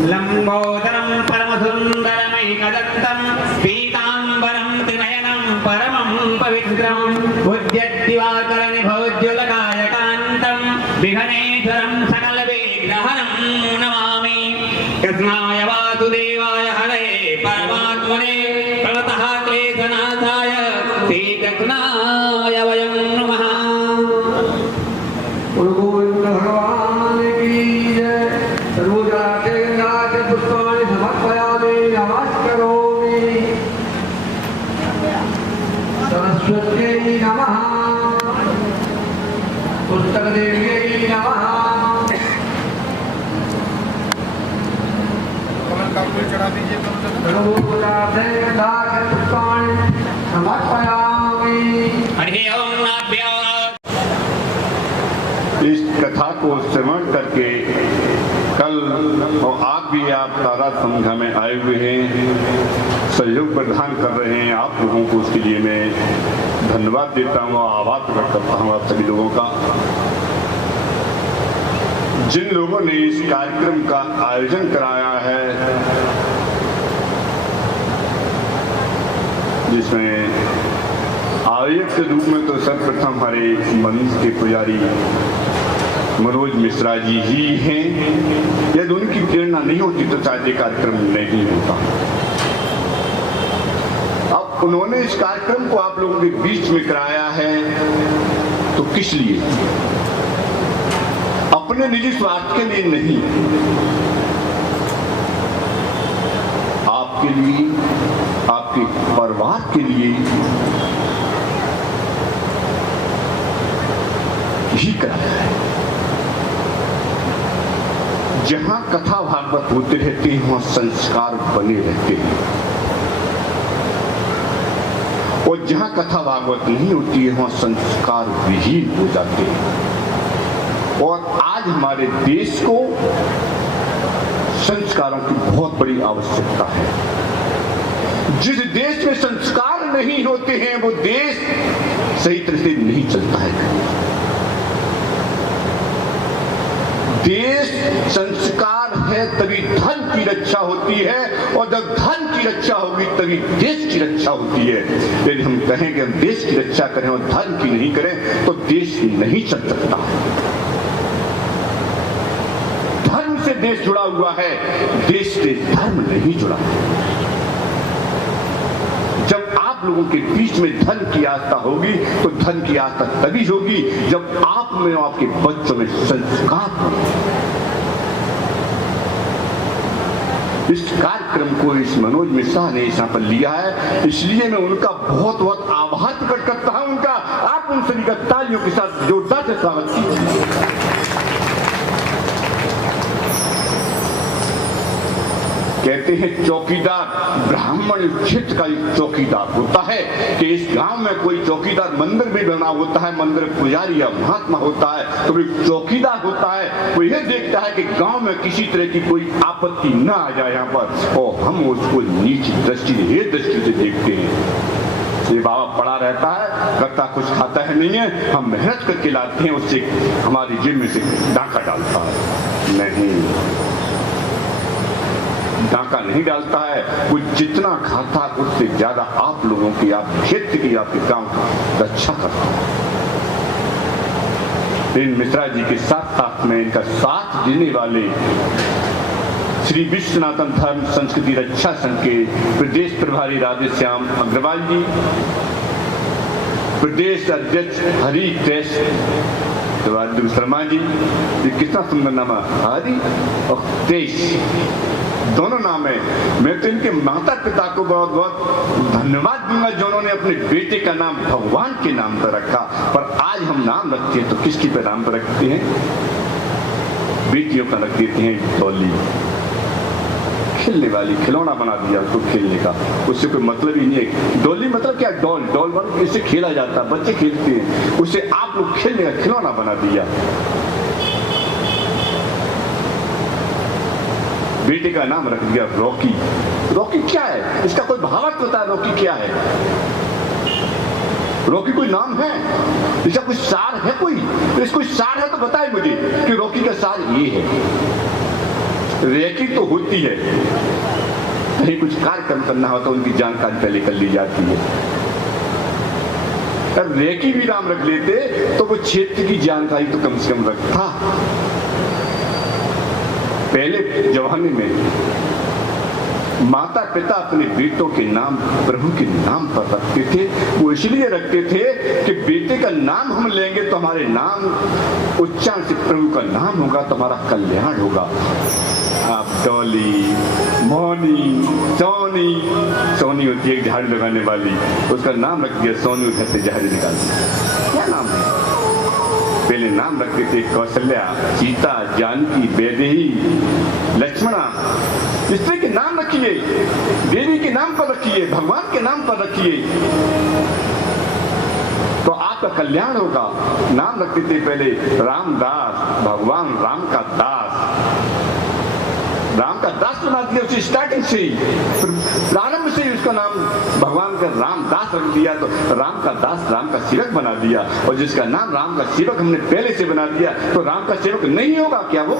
लंबोदरं परमसुंदरमैकदन्तं पीतांबरं त्रिनयनं परमं पवित्रं उद्यद्दिवाकरनिभोज्ज्वलकायकान्तं विघ्नेश्वरं सकलविघ्नहरं नमामि। कृष्णाय वासुदेवाय हरये परमात्मने प्रणतः क्लेशनाशाय श्रीकृष्णाय वयं नमः। गोविंद भगवान की जय। सर्वोजाते गंगाज पुष्पाणि समर्पयामि नमस्करोमि। सरस्वत्यै नमः। पुस्तकदेव्यै नमः। चढ़ा दीजिए। सर्वोजाते गंगाज पुष्पाणि समर्पयामि। हरि ओम नाभ्यो। इस कथा को श्रवण करके कल और आज भी आप तारा संध्या में आए हुए हैं, सहयोग प्रदान कर रहे हैं आप लोगों को, उसके लिए मैं धन्यवाद देता हूँ, आभार प्रकट करता हूँ आप सभी लोगों का। जिन लोगों ने इस कार्यक्रम का आयोजन कराया है, जिसमें आयोजक के रूप में तो सर्वप्रथम हमारे मंच के पुजारी मनोज मिश्रा जी ही हैं। यदि उनकी प्रेरणा नहीं होती तो शायद ये कार्यक्रम नहीं होता। अब उन्होंने इस कार्यक्रम को आप लोगों के बीच में कराया है तो किस लिए? अपने निजी स्वार्थ के लिए नहीं, आपके लिए, आपके परिवार के लिए ही कराया है। जहां कथा भागवत होते रहते हैं वहां संस्कार बने रहते हैं, और जहां कथा भागवत नहीं होती है वहां संस्कार विहीन हो जाते हैं। और आज हमारे देश को संस्कारों की बहुत बड़ी आवश्यकता है। जिस देश में संस्कार नहीं होते हैं वो देश सही तरह से नहीं चलता है। देश संस्कार है तभी धन की रक्षा होती है, और जब धन की रक्षा होगी तभी देश की रक्षा होती है। यदि हम कहें कि हम देश की रक्षा करें और धन की नहीं करें तो देश नहीं चल सकता। धर्म से देश जुड़ा हुआ है, देश से धर्म नहीं जुड़ा। जब आप लोगों के बीच में धन की आस्था होगी तो धन की आस्था तभी होगी जब आप में और आपके बच्चों में संस्कार हो। इस कार्यक्रम को इस मनोज मिश्रा ने यहाँ पर लिया है, इसलिए मैं उनका बहुत बहुत आभार प्रकट करता हूं उनका। आप उन सभी का तालियों के साथ जोरदार से स्वागत कीजिए। कहते हैं चौकीदार ब्राह्मण क्षेत्र का एक चौकीदार होता है कि इस गांव में कोई चौकीदार मंदिर भी बना होता है, मंदिर पुजारी या महात्मा होता है तो एक चौकीदार होता है। वो यह देखता है कि गांव में किसी तरह की कोई आपत्ति न आ जाए यहाँ पर, और हम उसको नीची दृष्टि से देखते हैं। ये बाबा पड़ा रहता है, लगता कुछ खाता है नहीं है, हम मेहनत करके लाते हैं, उससे हमारी जेब में से डाका डालता है। नहीं, डाका नहीं डालता है। वो जितना खाता है उससे ज्यादा आप लोगों की, आप क्षेत्र की, आपके गांव की रक्षा करता है। इन मिश्रा जी के साथ साथ में इनका साथ देने वाले श्री विश्वनाथन धर्म संस्कृति रक्षा संघ के प्रदेश प्रभारी राधेश्याम अग्रवाल जी, प्रदेश अध्यक्ष हरि टेस्ट शर्मा जी, ये कितना सुंदर नाम है, हरि और तेज दोनों नाम है। मैं तो इनके माता पिता को बहुत बहुत धन्यवाद दूंगा जिन्होंने अपने बेटे का नाम भगवान के नाम पर रखा। पर आज हम नाम रखते हैं तो किसकी पे नाम पर रखते हैं? बेटियों का रख देते हैं डॉली, खेलने वाली, खिलौना बना दिया उसको खेलने का, उससे कोई मतलब ही नहीं है। डॉली मतलब क्या? डॉल, डॉल बन इससे खेला जाता है, बच्चे खेलते हैं, उससे आप लोग खेलने का खिलौना बना दिया। बेटे का नाम रख दिया रॉकी। रॉकी क्या है? इसका कोई भावार्थ होता है? रॉकी क्या है? रॉकी कोई नाम है? इसका कुछ सार है? कोई तो इसको सार है तो बताए मुझे कि रॉकी का सार ये है। रेकी तो होती है, कहीं कुछ कार्यक्रम करना हो तो उनकी जानकारी पहले कर ली जाती है। अगर रेकी भी नाम रख लेते तो वो क्षेत्र की जानकारी तो कम से कम रखता। पहले जमाने में माता पिता अपने बेटों के नाम प्रभु के नाम पर रखते थे। वो इसलिए रखते थे कि बेटे का नाम हम लेंगे तो हमारे नाम उच्चारण से प्रभु का नाम होगा तो हमारा कल्याण होगा। आप डॉली, मोनी, सोनी, सोनी होती है एक झाड़ू लगाने वाली, उसका नाम रख दिया सोनी, उधर से झाड़ू निकाल दिया। क्या नाम है? पहले नाम रखते थे कौशल्या, सीता, जानकी, वैदेही, लक्ष्मणा। इस तरह के नाम रखिए, देवी के नाम पर रखिए, भगवान के नाम पर रखिए तो आपका कल्याण होगा। नाम रखते थे पहले रामदास, भगवान राम का दास, राम का दास बना दिया उसे स्टार्टिंग से ही, प्रारंभ से ही उसका नाम भगवान का रामदास रख दिया तो राम का दास राम का सेवक बना दिया। और जिसका नाम राम का सेवक हमने पहले से बना दिया तो राम का सेवक नहीं होगा क्या वो?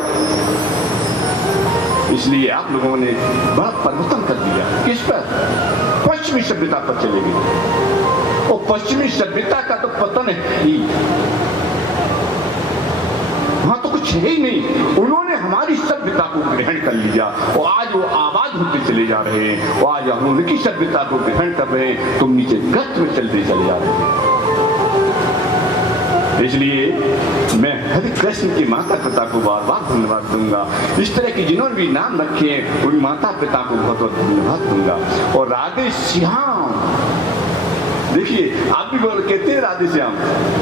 इसलिए आप लोगों ने बड़ा परिवर्तन कर दिया। किस पर? पश्चिमी सभ्यता पर चले गए। और पश्चिमी सभ्यता का तो पतन है ही, वहां तो कुछ है ही नहीं। उन्होंने हमारी सभ्यता को ग्रहण कर लिया और आज वो आबाद होते चले जा रहे हैं और आज हम उनकी सभ्यता को ग्रहण कर रहे हैं, तुम नीचे गत में चलते चले जा रहे हैं। इसलिए मैं हरि कृष्ण के माता पिता को बार बार धन्यवाद दूंगा। इस तरह के जिन्होंने भी नाम रखे हैं उन माता पिता को बहुत बहुत धन्यवाद दूंगा। और राधे श्याम, देखिए आप भी बोल कहते हैं राधे श्याम,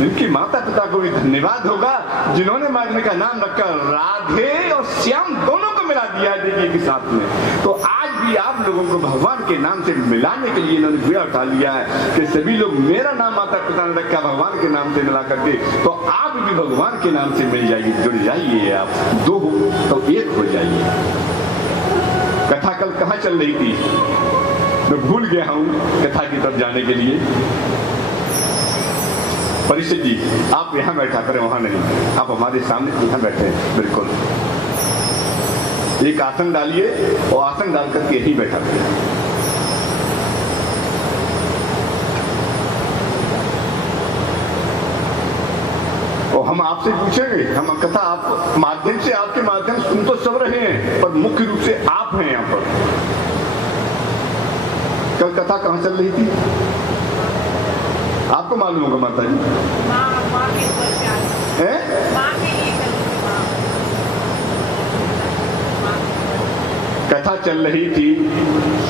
इनकी माता पिता को भी धन्यवाद होगा जिन्होंने मारने का नाम रखा राधे और श्याम दोनों को मिला दिया देखिए के साथ में। तो आज भी आप लोगों को भगवान के नाम से मिलाने के लिए इन्होंने बुरा उठा लिया है कि सभी लोग मेरा नाम माता पिता ने रखा भगवान के नाम से मिला करके, तो आप भी भगवान के नाम से मिल जाइए, जुड़ जाइए। आप दो हो तो एक हो जाइए। कथा कल कहाँ चल रही थी? मैं भूल गया हूं कथा की तरफ जाने के लिए। परिषद जी आप यहां बैठा करें, वहां नहीं, आप हमारे सामने यहां बैठे हैं। बिल्कुल एक आसन डालिए और आसन डाल करके यहीं बैठा करें। और हम आपसे पूछेंगे, हम कथा आप माध्यम से, आपके माध्यम सुन तो सब रहे हैं पर मुख्य रूप से आप हैं यहाँ पर। कल कथा कहाँ चल रही थी आपको मालूम होगा माता जी? कथा चल रही थी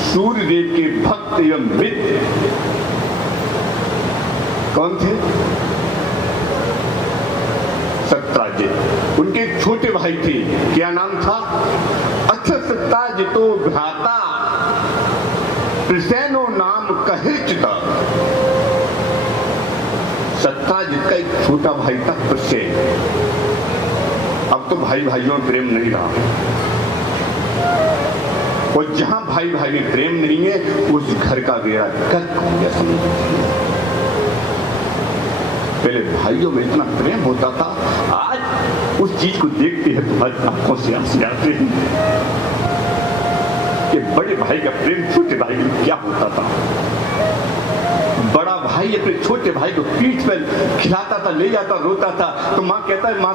सूर्य देव के भक्त एवं मित्र। कौन थे? सत्याजित। उनके एक छोटे भाई थे, क्या नाम था? अथ सत्याजितो भ्राता प्रसेनो नाम कहिर्चिता। सत्याजित का एक छोटा भाई था प्रसेन। अब तो भाई भाइयों में प्रेम नहीं रहा, और जहां भाई भाई में प्रेम नहीं है उस घर का बेड़ा गर्क हो गया। पहले भाइयों में इतना प्रेम होता था, आज उस चीज को देखते हैं तो आज आंखों से आंसू आते हैं कि बड़े भाई का प्रेम छोटे भाई में क्या होता था। बड़ा भाई अपने छोटे भाई को पीठ पर खिलाता था, ले जाता, रोता था तो माँ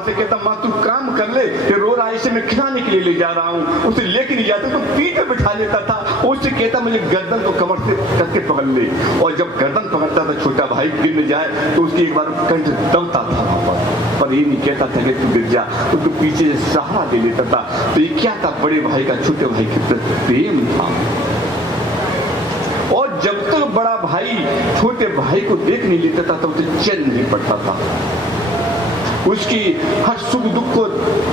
से कहता माँ तू काम कर ले, कि रो रहा है इसे मैं खिलाने के लिए ले जा रहा हूँ। उसे लेके नहीं जाता तो पीठ पे बिठा लेता था, उससे कहता मुझे गर्दन को कमर से करके पकड़ ले। और जब गर्दन पकड़ता था छोटा भाई गिर न जाए तो उसकी एक बार कंठ दबता था वहां पर ये नहीं कहता था कि तू गिर जा, उसको पीछे से सहारा दे लेता था। तो ये क्या था? बड़े भाई का छोटे भाई के प्रति प्रेम था। और जब तक बड़ा भाई छोटे भाई को देख नहीं लेता था तो उसे चैन नहीं पड़ता था। उसकी हर सुख दुख को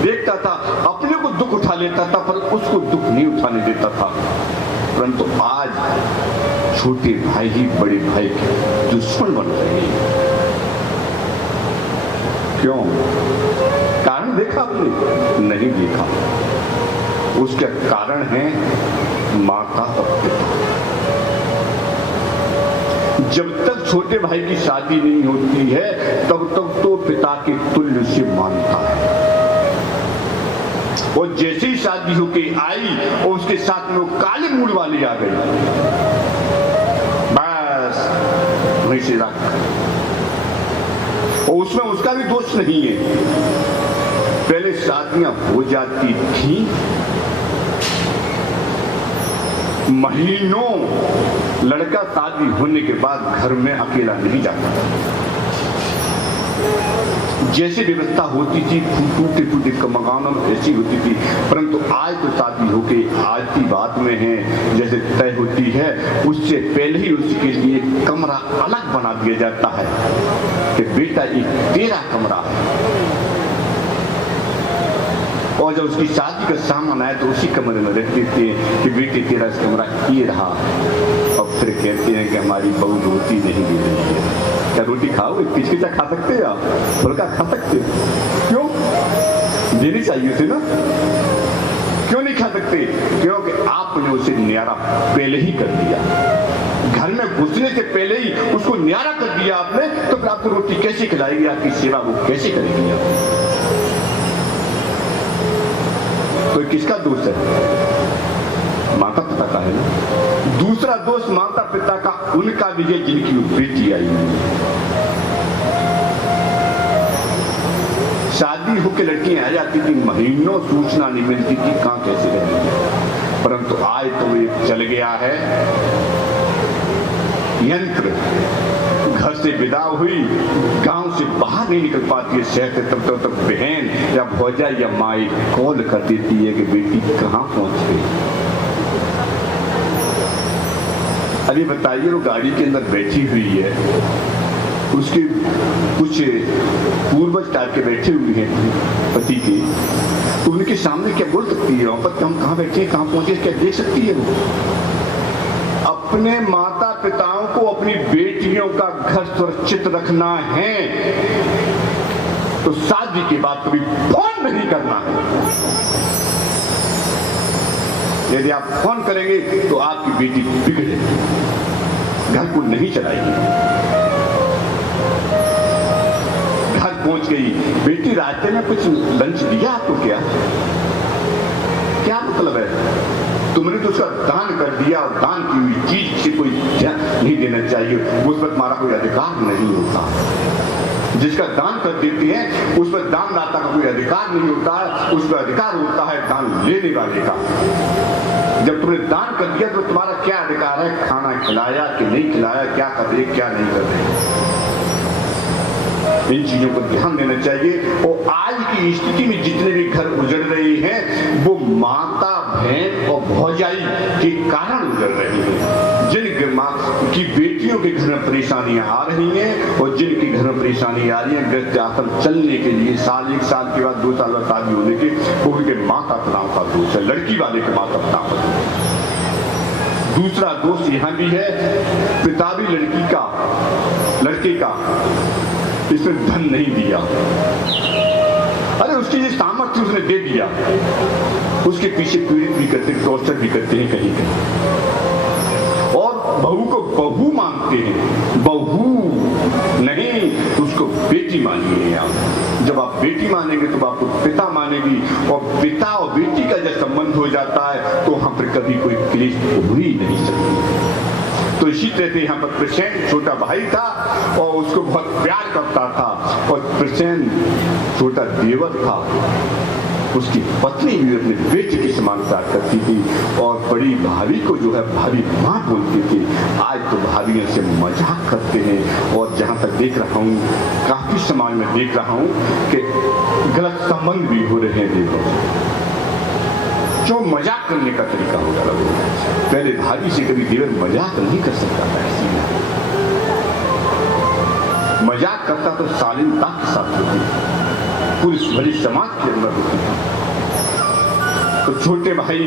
देखता था, अपने को दुख उठा लेता था पर उसको दुख नहीं उठाने देता था। परंतु आज छोटे भाई ही बड़े भाई के दुश्मन बन रहे हैं। क्यों? कारण देखा आपने? नहीं देखा। उसका कारण है माता और पिता। जब तक छोटे भाई की शादी नहीं होती है तब तक तो पिता के तुल्य से मानता है। और जैसे ही शादी होके आई और उसके साथ में वो काले मूड वाली आ गई, बस वहीं से रख। और उसमें उसका भी दोष नहीं है, पहले शादियां हो जाती थी, महीनों लड़का शादी होने के बाद घर में अकेला नहीं जाता। जैसे व्यवस्था होती थी टूटे फूटे मकानों में ऐसी होती थी, परंतु आज तो शादी होके आज की बात में है जैसे तय होती है, उससे पहले ही उसके लिए कमरा अलग बना दिया जाता है कि बेटा एक तेरा कमरा है। और जब उसकी शादी का सामान आया तो उसी कमरे में रख देते हैं कि बेटे तेरा इस कमरा ये रहा। और फिर कहते हैं कि हमारी बहू रोटी नहीं दे रही है। क्या रोटी खाओ? किचकिचा खा सकते हैं आप, फुल्का खा सकते हैं, क्यों देनी चाहिए उसे ना? क्यों नहीं खा सकते? क्योंकि आपने उसे न्यारा पहले ही कर दिया, घर में घुसने से पहले ही उसको न्यारा कर दिया आपने, तो फिर आपको रोटी कैसे खिलाएगी? आपकी सेवा वो कैसे करेगी? तो किसका दोष है? माता पिता का है ना। दूसरा दोष माता पिता का उनका भी है जिनकी बेटी आई हुई है। शादी होकर लड़कियां आ जाती थी, महीनों सूचना नहीं मिलती थी कहां कैसे रहेंगी, परंतु आज तो ये चल गया है यंत्र। घर से विदा हुई, गांव से बाहर नहीं निकल पाती है शहर से, तब तक बहन या भौजा या माई कॉल कर देती है कि बेटी कहां पहुंच गई। अभी बताइए, वो गाड़ी के अंदर बैठी हुई है, उसके कुछ पूर्वज टाइप के बैठे हुए हैं पति के, तो उनके सामने क्या बोल सकती है? हम कहाँ बैठे हैं, कहाँ पहुंचे, क्या देख सकती है वो? अपने माता पिताओं को अपनी बेटियों का घर सुरक्षित रखना है तो शादी के बाद कभी फोन नहीं करना है। यदि आप फोन करेंगे तो आपकी बेटी बिगड़ेगी, घर को नहीं चलाएगी। घर पहुंच गई बेटी, रास्ते में कुछ लंच दिया आपको? क्या मतलब है? तुमने तो उसका दान कर दिया, और दान की हुई चीज से कोई ध्यान नहीं देना चाहिए, उस पर तुम्हारा कोई अधिकार नहीं होता। जिसका दान कर देते हैं उस पर दानदाता का कोई अधिकार नहीं होता, उस पर अधिकार होता है दान लेने वाले का। जब तुमने दान कर दिया तो तुम्हारा क्या अधिकार है? खाना खिलाया कि नहीं खिलाया, क्या कर रहे क्या नहीं कर रहे, इन चीजों पर ध्यान देना चाहिए। और आज की स्थिति में जितने भी घर उजड़ रहे हैं वो माता बहन और भौजाई के कारण उजड़ रहे हैं। जिनके माँ की बेटियों के घर में परेशानियां आ रही हैं और जिनके घर में परेशानी आ रही है वृद्ध आश्रम चलने के लिए, साल 1 साल के बाद 2 साल बाद शादी होने के, वो उनके माता पिताओं का दोष है, लड़की वाले के माता पिता का दोष। दूसरा दोष यहां भी है, पिता भी लड़के का इसने धन नहीं दिया। अरे उसकी ये सामर्थ्य उसने दे दिया, उसके पीछे पीड़ित भी करते, टॉर्चर भी करते हैं कहीं कहीं, और बहू को बहू मानते हैं, बहू नहीं उसको बेटी मानिए आप। जब आप बेटी मानेंगे तो आपको पिता मानेगी, और पिता और बेटी का जब संबंध हो जाता है तो वहां पर कभी कोई क्लेश हो ही नहीं सकती। तो इसी तरह से यहाँ पर प्रसेन छोटा भाई था और उसको बहुत प्यार करता था, और प्रसेन छोटा देवर था, उसकी पत्नी भी अपने बेटे के समान प्यार करती थी, और बड़ी भाभी को जो है भाभी माँ बोलती थी। आज तो भाभियों से मजाक करते हैं, और जहाँ तक देख रहा हूँ काफी समाज में देख रहा हूँ कि गलत संबंध भी हो रहे हैं देवरों, जो मजाक करने का तरीका होता है। पहले भाभी से कभी देवर मजाक नहीं कर सकता था, मजाक करता तो शालीनता के साथ होती, पूरी बड़ी समाज के अंदर होती थी। तो छोटे भाई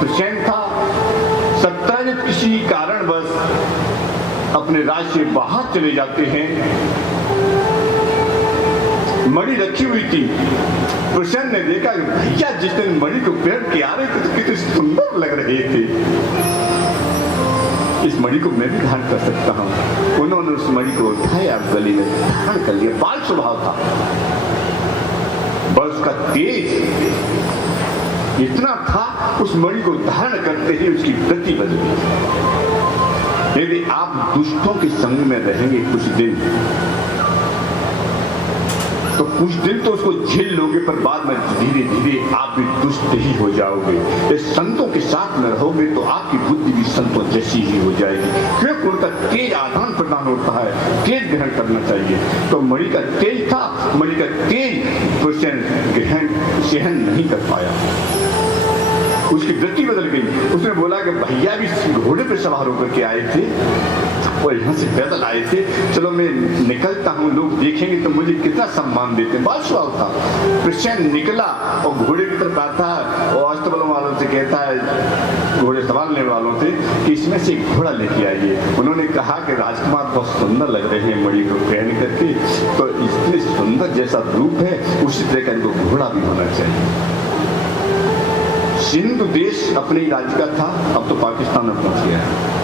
प्रसेन था, सत्याजित किसी कारणवश अपने राज्य से बाहर चले जाते हैं। मणि रखी हुई थी, प्रसेन ने देखा कि भैया जिस दिन मणि को पहन के आ रहे थे तो कितने सुंदर लग रहे थे, इस मणि को मैं भी धारण कर सकता हूं। उन्होंने उस मणि को उठाया, गले में धारण कर लिया। बाल स्वभाव था, बस का तेज इतना था, उस मणि को धारण करते ही उसकी गति बदली। यदि आप दुष्टों के संग में रहेंगे कुछ दिन, तो कुछ दिन तो उसको झेल लोगे, पर बाद में धीरे धीरे आप भी दुष्ट ही हो जाओगे। ये संतों के साथ में रहोगे तो आपकी बुद्धि भी संतों जैसी ही हो जाएगी, क्योंकि उनका तेज आदान प्रदान होता है, तेज ग्रहण करना चाहिए। तो मणि का तेज था, मणि का तेज ग्रहण सहन नहीं कर पाया, उसकी गति बदल गई। उसने बोला कि भैया भी घोड़े पे सवार होकर के आए थे और यहाँ से पैदल आए थे, चलो मैं निकलता हूँ, लोग देखेंगे तो मुझे कितना सम्मान देते हैं। बात सवाल था। कृष्ण निकला और घोड़े की तरफ आता है और अस्तबलों वालों से कहता है, घोड़े संभालने वालों से, कि इसमें से एक घोड़ा लेके आइए। उन्होंने कहा कि राजकुमार बहुत सुंदर लग रहे हैं मणि को पहन करके, तो इतने सुंदर जैसा रूप है उसी तरह का इनको घोड़ा भी होना चाहिए। सिंधु देश अपने राज्य का था, अब तो पाकिस्तान में पहुंच गया है।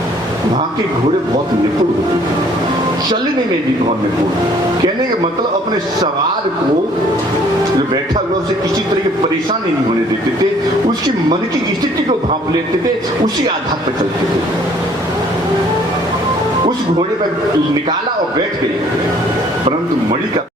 वहां के घोड़े बहुत निपुण होते थे, चलने में भी बहुत निपुण। कहने का मतलब अपने सवार को जो बैठा हुआ उसे किसी तरह की परेशानी नहीं होने देते थे, उसकी मन की स्थिति को भांप लेते थे, उसी आधार पर चलते थे। उस घोड़े पर निकाला और बैठ गए, परंतु मणि का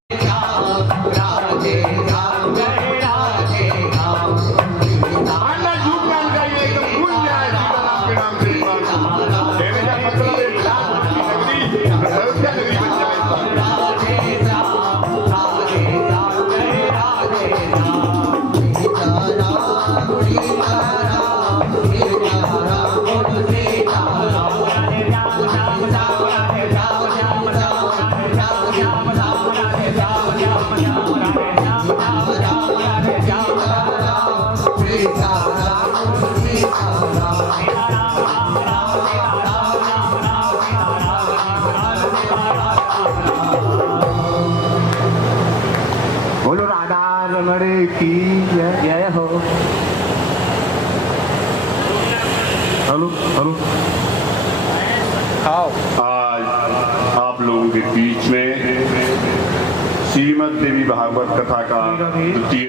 की जय हो। हेलो हेलो, आज आप लोगों के बीच में श्रीमद् देवी भागवत कथा का द्वितीय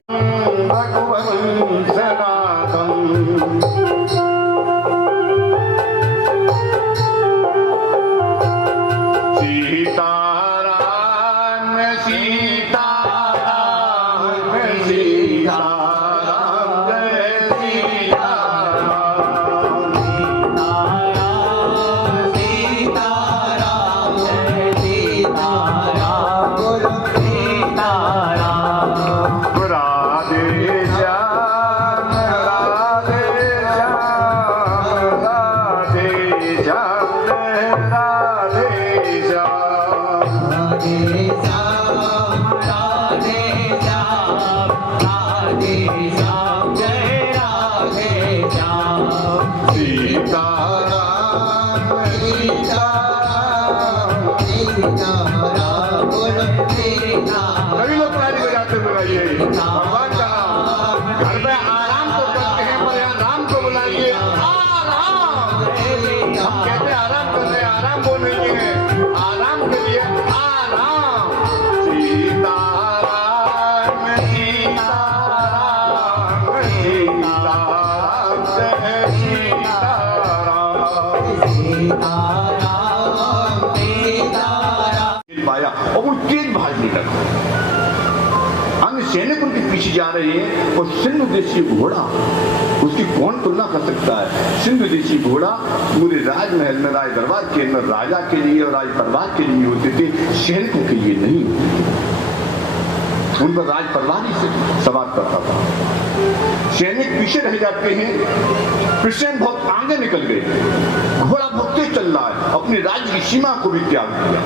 भगवन् सनातन पाया और वो तेज भागने लगा। अन्य सैनिक उनके पीछे जा रहे हैं और सिंधु देशी घोड़ा, उसकी कौन तुलना कर सकता है। सिंधु देशी घोड़ा पूरे राजमहल में, राज दरबार के अंदर राजा के लिए और राज परिवार के लिए होते थे, सैनिकों के लिए नहीं होते थे। उन पर राज परिवार ही से सवार करता था। सैनिक पीछे रह जाते हैं, कृष्ण बहुत आगे निकल गए, घोड़ा बहुत तेज चल रहा है, अपने राज्य की सीमा को भी त्याग दिया,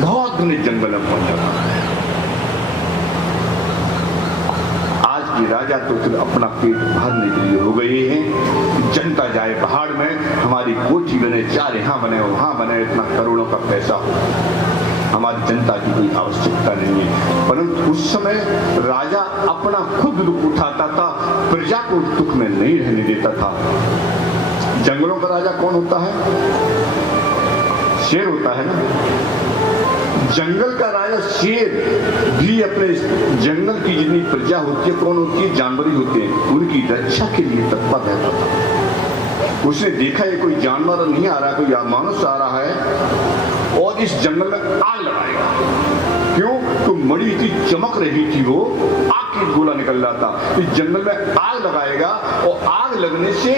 बहुत घने जंगल में पहुंच जाता है। आज के राजा तो फिर अपना पेट भरने के लिए हो गए हैं, जनता जाए पहाड़ में, हमारी कोठी बने, चार यहाँ बने वहां बने, इतना करोड़ों का पैसा हो, हमारी जनता की कोई आवश्यकता नहीं है। परंतु उस समय राजा अपना खुद दुख उठाता था, प्रजा को दुख में नहीं रहने देता था। जंगलों का राजा कौन होता है? शेर होता है ना। जंगल का राजा शेर भी अपने जंगल की जितनी प्रजा होती है, कौन होती है, जानवर ही होते हैं, उनकी रक्षा के लिए तत्पर रहता था। उसने देखा ये कोई जानवर नहीं आ रहा, कोई मनुष्य आ रहा है और इस जंगल में आग लगाएगा। क्यों? तो मणि इतनी चमक रही थी, वो आग की गोला निकल रहा था। इस जंगल में आग लगाएगा और आग लगने से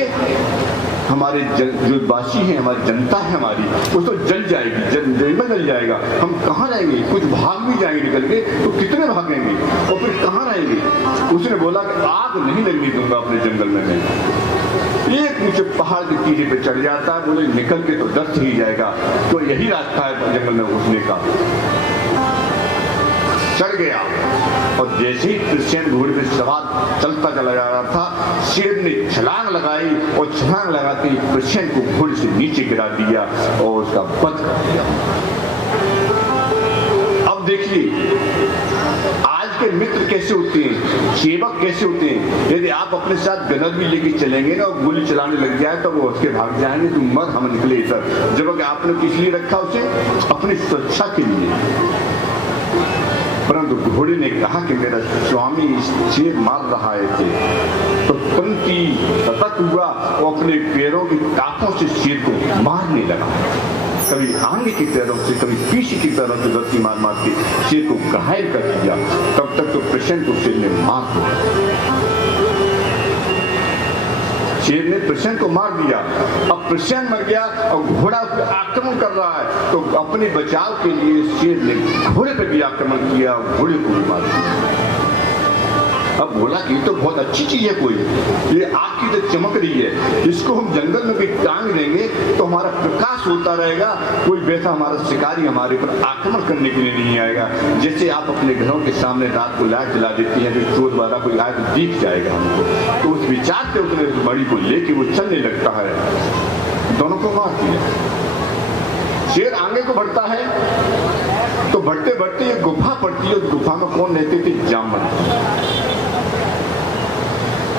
हमारे जो वासी हैं, हमारी जनता है हमारी, वो तो जल जाएगी, जंगल जल जाएगा। हम कहाँ जाएंगे? कुछ भाग भी जाएंगे निकल के, तो कितने भागेंगे और फिर कहाँ रहेंगे? उसने बोला कि आग नहीं लगने दूंगा अपने जंगल में मैं। एक नीचे पहाड़ के टीले पे चढ़ जाता है, बोले निकल के तो दर्द ही जाएगा, तो यही रास्ता है जंगल में घुसने का। चढ़ गया और जैसे ही कृष्ण घोड़े पे सवार चलता चला जा रहा था, शेर ने छलांग लगाई और छलांग लगाते ही कृष्ण को घोड़े से नीचे गिरा दिया और उसका वध कर दिया। अब देखिए आज के मित्र कैसे होते हैं, सेवक कैसे होते हैं। यदि आप अपने साथ गनर भी लेके चलेंगे ना और गोली चलाने लग जाए तो वो उसके भाग जाएंगे, तुम मत हम निकले इधर। जबकि आपने किस लिए रखा उसे? अपनी सुरक्षा के लिए। परंतु घोड़े ने कहा कि मेरा स्वामी शेर मार रहा है, तो तुरंत ही सतर्क हुआ और अपने पैरों की टापों से शेर को मारने लगा। कभी आगे की पैरों से, कभी पीछे की पैरों से धरती मार मार के शेर को घायल कर दिया। तब तक तो कृष्ण को शेर ने मार दिया। शेर ने कृष्ण को मार दिया। अब कृष्ण मर गया और घोड़ा उस पर आक्रमण कर रहा है, तो अपने बचाव के लिए शेर ने घोड़े पर भी आक्रमण किया और घोड़े को भी मार दिया। अब बोला कि ये तो बहुत अच्छी चीज है, कोई ये आग की तो चमक रही है, इसको हम जंगल में भी टांग देंगे तो हमारा प्रकाश होता रहेगा, कोई वैसा हमारा शिकारी हमारे ऊपर आक्रमण करने के लिए नहीं आएगा। जैसे आप अपने घरों के सामने रात को लाइट जला देती हैं तो चोर वाला कोई आए तो दिख जाएगा हमको, तो उस विचार से उसने उस मणि को लेके वो चलने लगता है। दोनों को मार दिया। शेर आगे को बढ़ता है तो बढ़ते बढ़ते एक गुफा पड़ती है। उस गुफा में कौन रहते थे? जामवंत।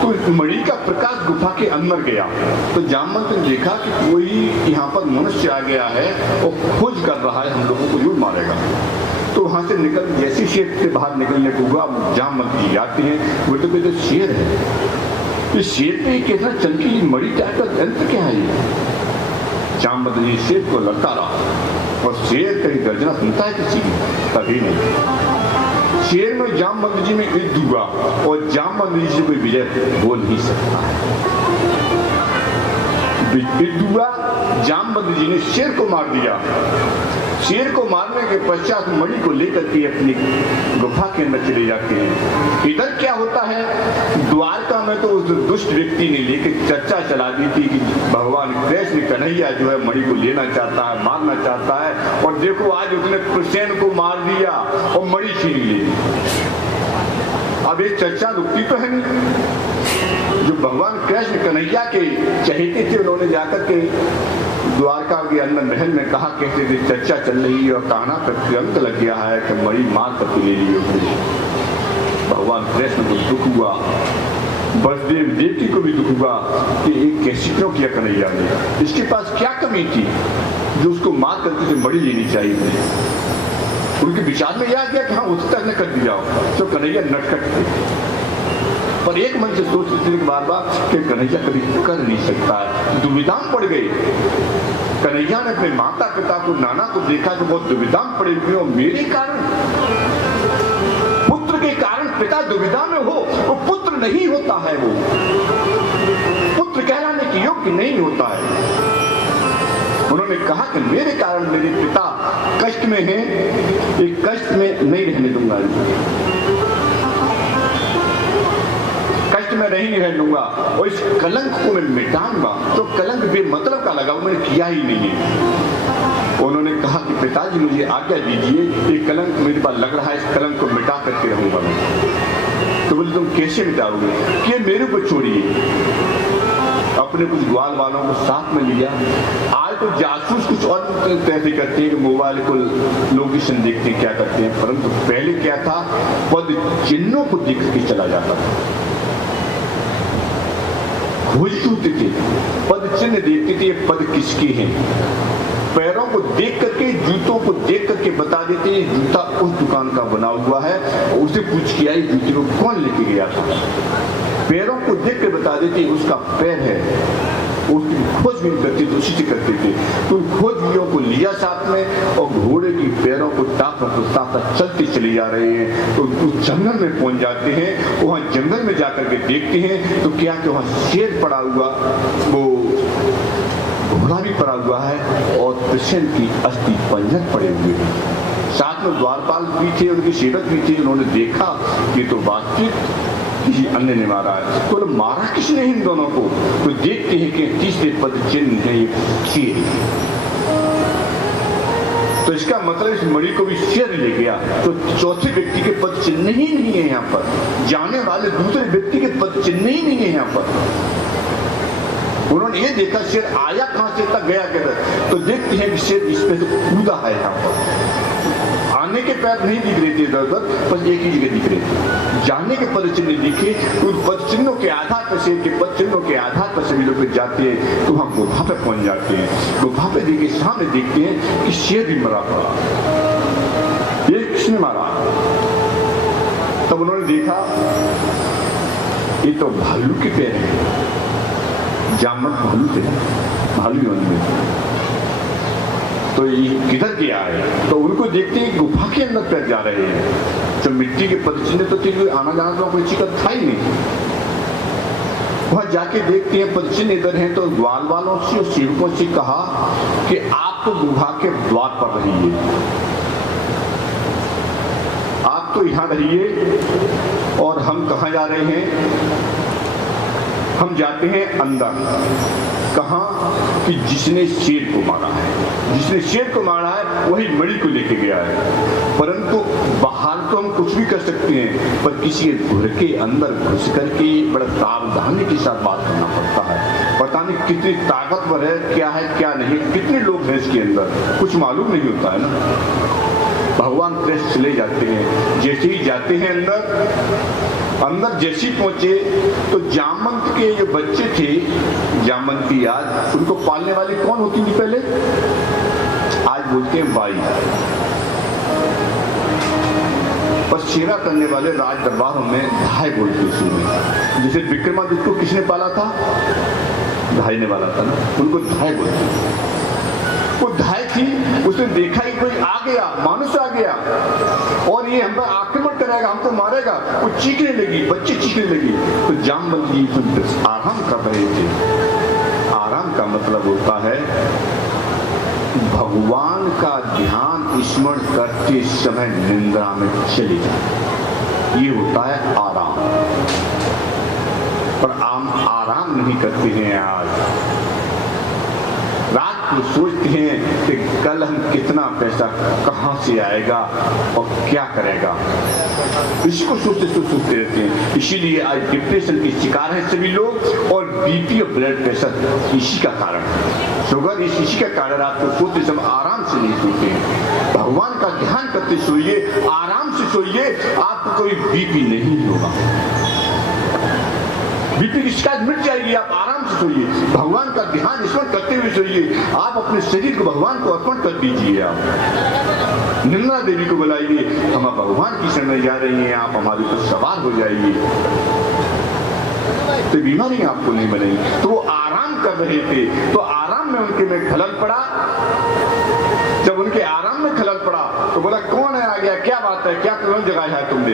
तो मणि का प्रकाश गुफा के अंदर गया तो जामवंत ने देखा कि कोई यहाँ पर मनुष्य आ गया है और खोज कर रहा है, हम लोगों को जरूर मारेगा। तो वहां से निकल जैसे शेर से बाहर निकलने को हुआ, जामवंत जी आते हैं, वो तो शेर है, इस शेर पे कैसा चमकीली मणि टाइप का यंत्र क्या है? जामवंत जी शेर को ललकारा और शेर कहीं गर्जना सुनता है किसी की? कभी नहीं। शेर में जामवंत जी में युद्ध हुआ और जामवंत जी से कोई विजय बोल नहीं सकता है। युद्ध हुआ, जामवंत जी ने शेर को मार दिया। शेर को मारने के पश्चात मणि को लेकर के अपनी गुफा के अंदर चले जाते हैं। इधर क्या होता है? द्वारका में तो उस दुष्ट व्यक्ति ने लेकर चर्चा चला दी थी कि भगवान कृष्ण कन्हैया जो है मणि को लेना चाहता है, मारना चाहता है, और देखो आज उसने कृष्ण को मार दिया और मणि छीन ली। अब ये चर्चा रुकती तो है नहीं। जो भगवान कृष्ण कन्हैया के चहेते थे उन्होंने जाकर के द्वारका के अंदर महल में कहा कैसे चर्चा चल रही है और कहना प्रतिबंध लग गया है कि मणि मार कर ले ली उसने। भगवान कृष्ण को दुख हुआ, बसदेव देवकी को भी दुख हुआ कि एक कैसी क्यों किया कन्हैया ने, इसके पास क्या कमी थी जो उसको मार करके मणि लेनी चाहिए थी। उनके विचार में यह आ गया कि हाँ उस तक न कर दिया तो कन्हैया नटखट थे, पर एक मन से सोच रहे थे बार बार कि कन्हैया कभी कर नहीं सकता है। दुविधा पड़ गई। कन्हैया ने अपने माता पिता को, नाना को देखा कि बहुत दुविधा पड़े हुए और मेरे कारण, पुत्र के कारण पिता दुविधा में हो, वो पुत्र नहीं होता है, वो पुत्र कहलाने के योग्य नहीं होता है। उन्होंने कहा कि मेरे कारण मेरे पिता कष्ट में हैं, एक कष्ट में नहीं रहने दूंगा, कष्ट में नहीं रहने दूंगा और इस कलंक को मैं मिटाऊंगा। तो कलंक बेमतलब का लगा, मैंने किया ही नहीं है। उन्होंने कहा कि पिताजी मुझे आज्ञा दीजिए, ये कलंक मेरे पास लग रहा है, इस कलंक को मिटा करके रहूंगा मैं। तो बोले तुम कैसे मिटाओगे? कि मेरे को छोड़िए। अपने कुछ ग्वाल वालों को साथ में लिया। आज तो जासूस कुछ और तैसे करते हैं कि मोबाइल को लोकेशन देखते क्या करते हैं, परंतु पहले क्या था, पद चिन्हों को देख के चला जाता था। खोजते होते थे, पद चिन्ह देखते थे, पद किसके हैं। पैरों को देख करके, जूतों को देख करके बता देते हैं जूता उस दुकान का बना हुआ है। उसे पूछ किया ये जूते को कौन लेके गया था। पैरों को देख कर बता देते उसका पैर है। उसकी खोजबीन करते थे, उसी से करते थे। तो खोजबीनों को लिया साथ में और घोड़े की पैरों को ताकत चलते चले जा रहे हैं। तो उस जंगल में पहुंच जाते हैं। वहां जंगल में जाकर के देखते हैं तो क्या कि वहां शेर पड़ा हुआ, वो घोड़ा भी पड़ा हुआ है और कृष्ण की अस्थि पंजर पड़े हुए हैं। साथ में द्वारपाल भी थे, उनके सेवक भी थे। उन्होंने देखा कि तो बातचीत किसी अन्य ने मारा है। तो मारा किसने इन दोनों को? तो देखते हैं कि तीसरे पद चिन्ह है ये शेर। तो इसका मतलब इस मणि को भी शेर ले गया। तो चौथे व्यक्ति के पद चिन्ह ही नहीं है यहाँ पर। जाने वाले दूसरे व्यक्ति के पद चिन्ह ही नहीं है यहाँ पर। उन्होंने ये देखा शेर आया कहां से था, गया किधर। तो देखते हैं कि शेर इसमें से कूदा है। यहाँ पर आने के पैर नहीं दिख रहे थे इधर उधर, बस एक ही जगह दिख रहे थे। जाने के पद चिन्ह दिखे। उन पद चिन्हों के आधार पर, शेर के पद चिन्हों के आधार पर सभी लोग जाते हैं तो हम गुफा पे पहुंच जाते हैं। गुफा पे देखे सामने देखते हैं कि शेर भी मरा पड़ा। ये किसने मारा? तब उन्होंने देखा ये तो भालू के पैर है। जामवंत भालू थे, भालू में। तो ये किधर गया है? तो उनको देखते हैं गुफा के अंदर पैर जा रहे हैं। तो मिट्टी के पद चिन्ह तो थे, आना जाना तो कोई चीज था ही नहीं। वहां जाके देखते हैं पद चिन्ह इधर हैं। तो ग्वाल वालों से और सेवकों से कहा कि आप तो गुफा के द्वार पर रहिए, आप तो यहां रहिए और हम कहां जा रहे हैं? हम जाते हैं अंदर। कहां? कि जिसने शेर को मारा है, जिसने शेर को मारा है वही मणि को लेके गया है। परंतु बाहर तो हम कुछ भी कर सकते हैं, पर किसी घर के अंदर घुस करके बड़ा सावधानी के साथ बात करना पड़ता है। पता नहीं कितनी ताकतवर है, क्या है क्या नहीं, कितने लोग हैं इसके अंदर, कुछ मालूम नहीं होता है ना। भगवान कृष्ण चले जाते हैं। जैसे ही जाते हैं अंदर जैसे ही पहुंचे तो जामवंत के जो बच्चे थे, जामवंती आज उनको पालने वाली कौन होती थी पहले? आज बोलते हैं बाई। पर सेवा करने वाले राज दरबारों में धाय बोलते हैं। जैसे विक्रमादित्य को किसने पाला था? धाय ने पाला था ना, उनको धाय बोलते। वो धाय थी, उसने देखा कि कोई आ गया, मानुष आ गया और ये हम पर आक्रमण करेगा, हमको मारेगा। वो चीखने लगी, बच्चे चीखने लगी। तो जामवंत जी आराम कर रहे थे। आराम का मतलब होता है भगवान का ध्यान स्मरण करते समय निंद्रा में चले जाए, ये होता है आराम। पर हम आराम नहीं करते हैं। आज रात को सोचते हैं कि कल हम कितना पैसा कहां से आएगा और क्या करेगा, इसको सोचते रहते हैं। इसीलिए आज डिप्रेशन के शिकार हैं सभी लोग और बीपी और ब्लड प्रेशर इसी का कारण है। शुगर इसी का कारण। आपको सोते समय आराम से नहीं सोते हैं। भगवान का ध्यान करते सोइए, आराम से सोइए, आपको कोई बीपी नहीं होगा। बीपी की शिकायत मिट जाएगी। आप आराम से सोइए, भगवान का ध्यान स्मरण करते हुए सोइए। आप अपने शरीर को भगवान को अर्पण कर दीजिए। आप निर्मला देवी को बुलाइए, हम भगवान की शरण में जा रही हैं, आप हमारे ऊपर सवार हो जाइए, तो बीमारी आपको नहीं बनेगी। तो वो आराम कर रहे थे, तो आराम में उनके में खलल पड़ा। जब उनके आराम में खलल पड़ा तो बोला कौन है आ गया, क्या बात है, क्या कलम जगाया है तुमने?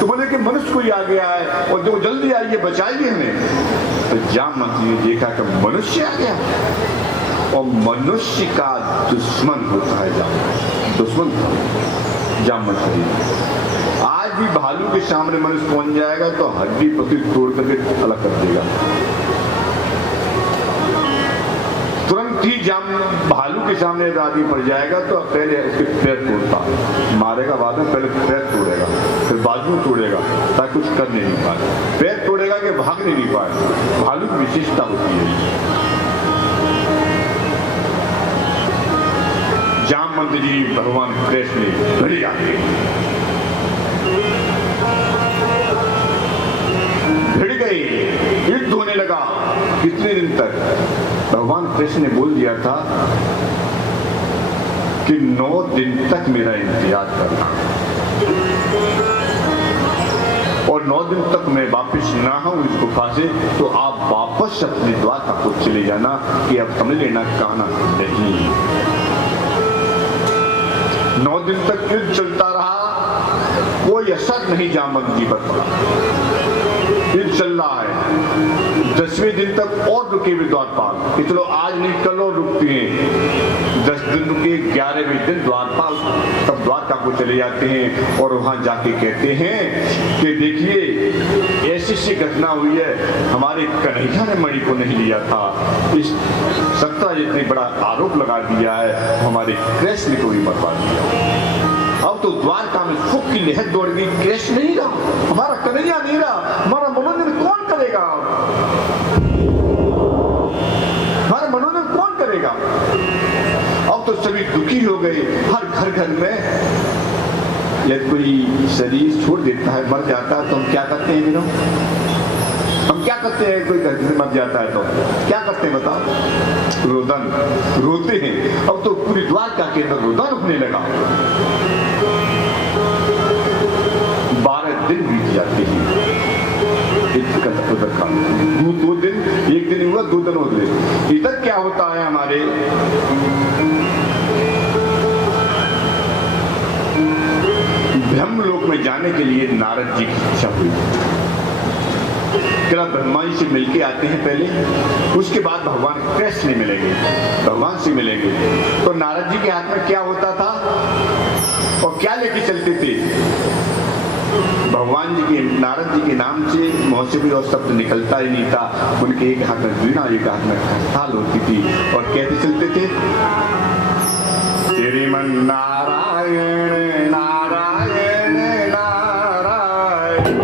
तो बोले कि मनुष्य कोई आ गया है और जो जल्दी आइए, बचाइए हमें। तो जामवंत ने देखा कि मनुष्य आ गया और मनुष्य का दुश्मन होता है जामवंत। दुश्मन जामवंत। आज भी भालू के सामने मनुष्य पहुंच जाएगा तो हड्डी पत्ती तोड़ करके अलग कर देगा। तुरंत ही भालू के सामने आदमी पड़ जाएगा तो पहले उसके पैर तोड़ता, मारेगा, बाद में पहले पैर तोड़ेगा, फिर बाजू तोड़ेगा ताकि कुछ कर नहीं पाए। पैर तोड़ेगा कि भाग नहीं पाए। भालू की विशेषता होती है। जामवंत जी भगवान कृष्ण ने घड़ी आ गई, भिड़ गई, युद्ध होने लगा। कितने दिन तक? भगवान कृष्ण ने बोल दिया था कि 9 दिन तक मेरा इंतजार करना और 9 दिन तक मैं वापस ना हूं इस गुफा से, तो आप वापस अपने द्वारका को चले जाना कि अब समझ लेना कहना नहीं। 9 दिन तक युद्ध चलता रहा, कोई असर नहीं जामवंत जी पर पड़ा। युद्ध चल रहा है, 10वें दिन तक और रुके हुए द्वारपाल कि चलो आज नहीं कल और रुकते हैं। 10 दिन रुके, 11वें दिन द्वारपाल तब द्वारका को चले जाते हैं और वहां जाके कहते हैं कि देखिए ऐसी सी घटना हुई है, हमारे कन्हैया ने मणि को नहीं लिया था, इस सत्ता जितने बड़ा आरोप लगा दिया है, हमारे कृष्ण को भी मरवा दिया। अब तो द्वारका में सुख की लहर दौड़ गई, कृष्ण नहीं रहा, हमारा कन्हैया नहीं रहा, हमारा मनोरंजन कौन करेगा, हमारा मनोरंजन कौन करेगा। अब तो सभी दुखी हो गए। हर घर घर में यदि कोई शरीर छोड़ देता है, मर जाता है, तो हम क्या करते हैं मेरा, हम क्या करते हैं, कोई घर से मर जाता है तो क्या करते हैं बताओ, रोदन रोते हैं। अब तो पूरी द्वारका के अंदर रोदन उठने लगा। 12 दिन बीत जाते हैं, उधर का 2 दिन, 1 दिन हुआ, 2 दिन हो गए। इधर क्या होता है, हमारे ब्रह्मलोक में जाने के लिए नारद जी की इच्छा हुई। ब्रह्मा जी से मिलके आते हैं पहले, उसके बाद भगवान कृष्ण से मिलेंगे, भगवान से मिलेंगे। तो नारद जी के हाथ में क्या होता था और क्या लेके चलते थे, भगवान जी के, नारद जी के नाम से मुंह से भी और शब्द निकलता ही नहीं था। उनके एक हाथ में वीणा, एक हाथ में खड़ताल होती थी और कैसे चलते थे, श्रीमन नारायण नारायण नारायण,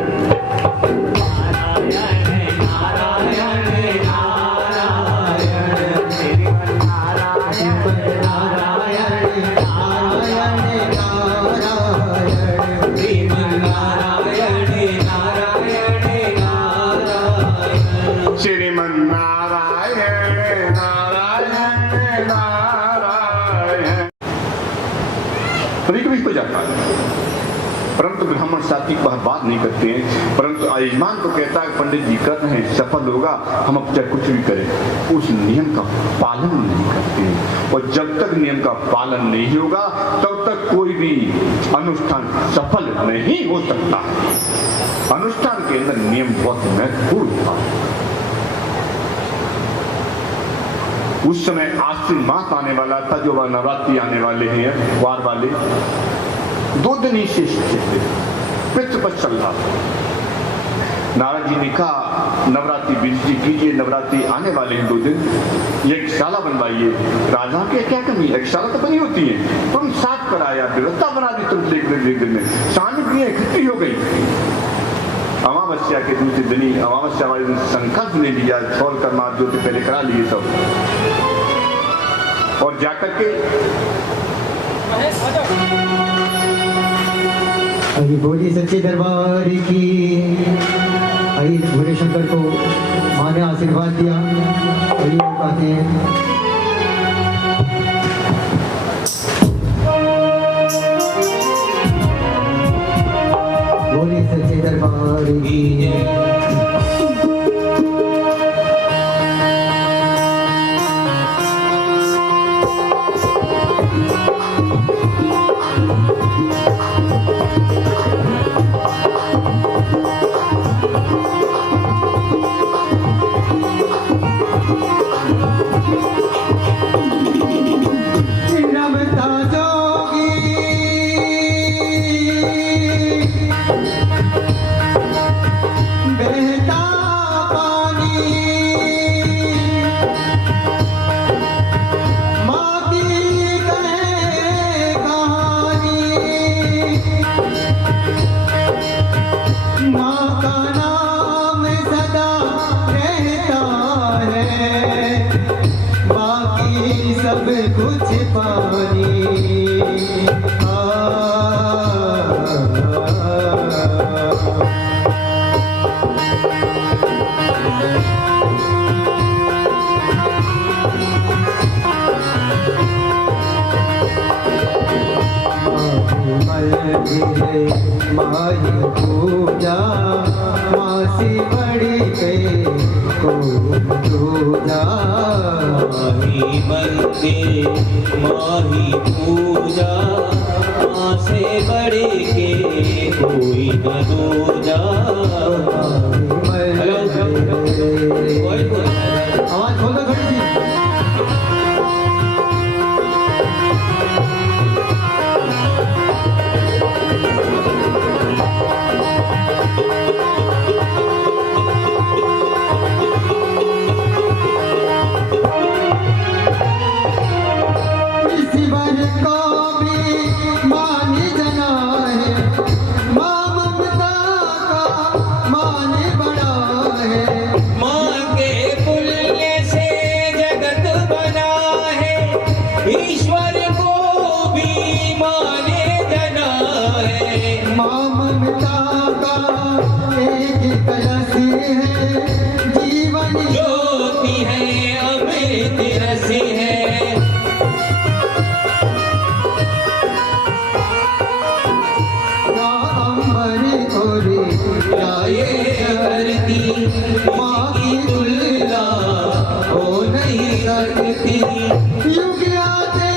जाता है। परंतु ब्राह्मण साथी वह बात नहीं करते हैं, परंतु यजमान तो कहता है पंडित जी कर रहे हैं, सफल होगा, हम अब चाहे कुछ भी करें। उस नियम का पालन नहीं करते हैं और जब तक नियम का पालन नहीं होगा तब तक कोई भी अनुष्ठान सफल नहीं हो सकता। अनुष्ठान के अंदर नियम बहुत महत्वपूर्ण था। उस समय आश्विन मास आने वाला था, जो वह नवरात्रि आने वाले हैं, वार वाले 2 दिन ही शेष थे, पितृपक्ष चल रहा था। नारद जी ने कहा नवरात्रि विधि कीजिए, नवरात्रि आने वाले हैं 2 दिन, एक शाला बनवाइए। राजा के क्या कमी, एक शाला तो बनी होती है, तुम साफ कराया, व्यवस्था बना दी, तुम एक दिन में सामग्री इकट्ठी हो गई। अमावस्या के दूसरे दिन ही, अमावस्या वाले दिन संकल्प ले लिया, छोड़ कर मार जो पहले करा लिए सब, और जाकर के अभी बोली सच्चे दरबार की। अभी भोले शंकर को माँ ने आशीर्वाद दिया, वही कहते हैं बोली सच्चे दरबार की। सब कुछ पानी मंदिर माई पूजा माँ से बड़ी के कोई दूजा। माही मंदिर माही पूजा माँ से बड़े के कोई न दूजा। आवाज खोलो थोड़ी सी। ईश्वर को भी मान जना है, माँ ममता का मान बड़ा है। माँ के पुण्य से जगत बना है, ईश्वर को भी माने जना है। माँ ममता का एक कलश है, जीवन ज्योति है अमृत रस है। अम्बर और ये धरती माँ की तुलना हो नहीं सकती। युग आते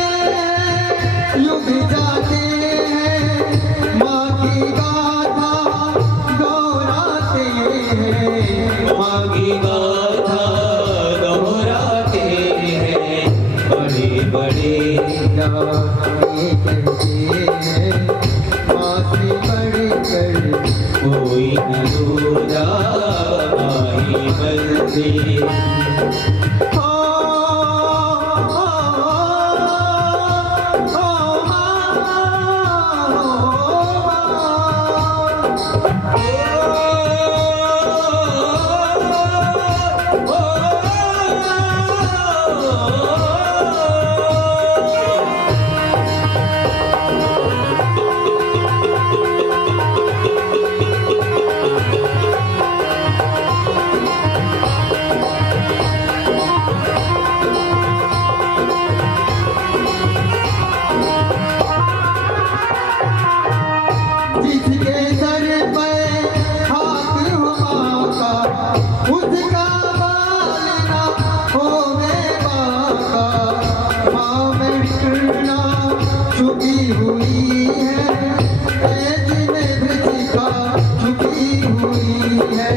युग जाते हैं, माँ की गाथा दोहराते हैं। माँ की गाथा दोहराते हैं, बड़े बड़े ये कहते हैं, माँ से बड़े कर कोई न दूजा। माही मंदिर जिसके सर पे हाथ हो माँ का, उसका पालना होवे माँ का। माँ में कृष्णा छुपी हुई है, जिन्हें वृचिका छुपी हुई है।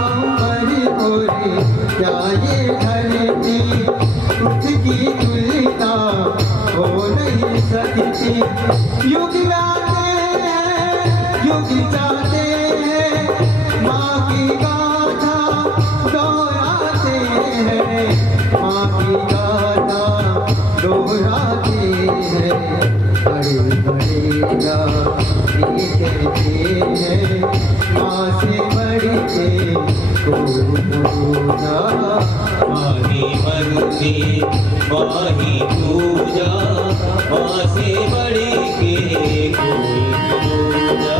अम्बरी कोरी क्या ये धरती उसकी तुलना हो नहीं सकती। युग आते हैं युग जाते हैं, माँ की गाथा दोहराते हैं। माँ की गाथा दोहराते हैं, बड़े बड़े ये कहते हैं, माँ से बड़ी के कोई दूजा। माही मंदिर माही पूजा माँ से बड़े के कोई न दूजा।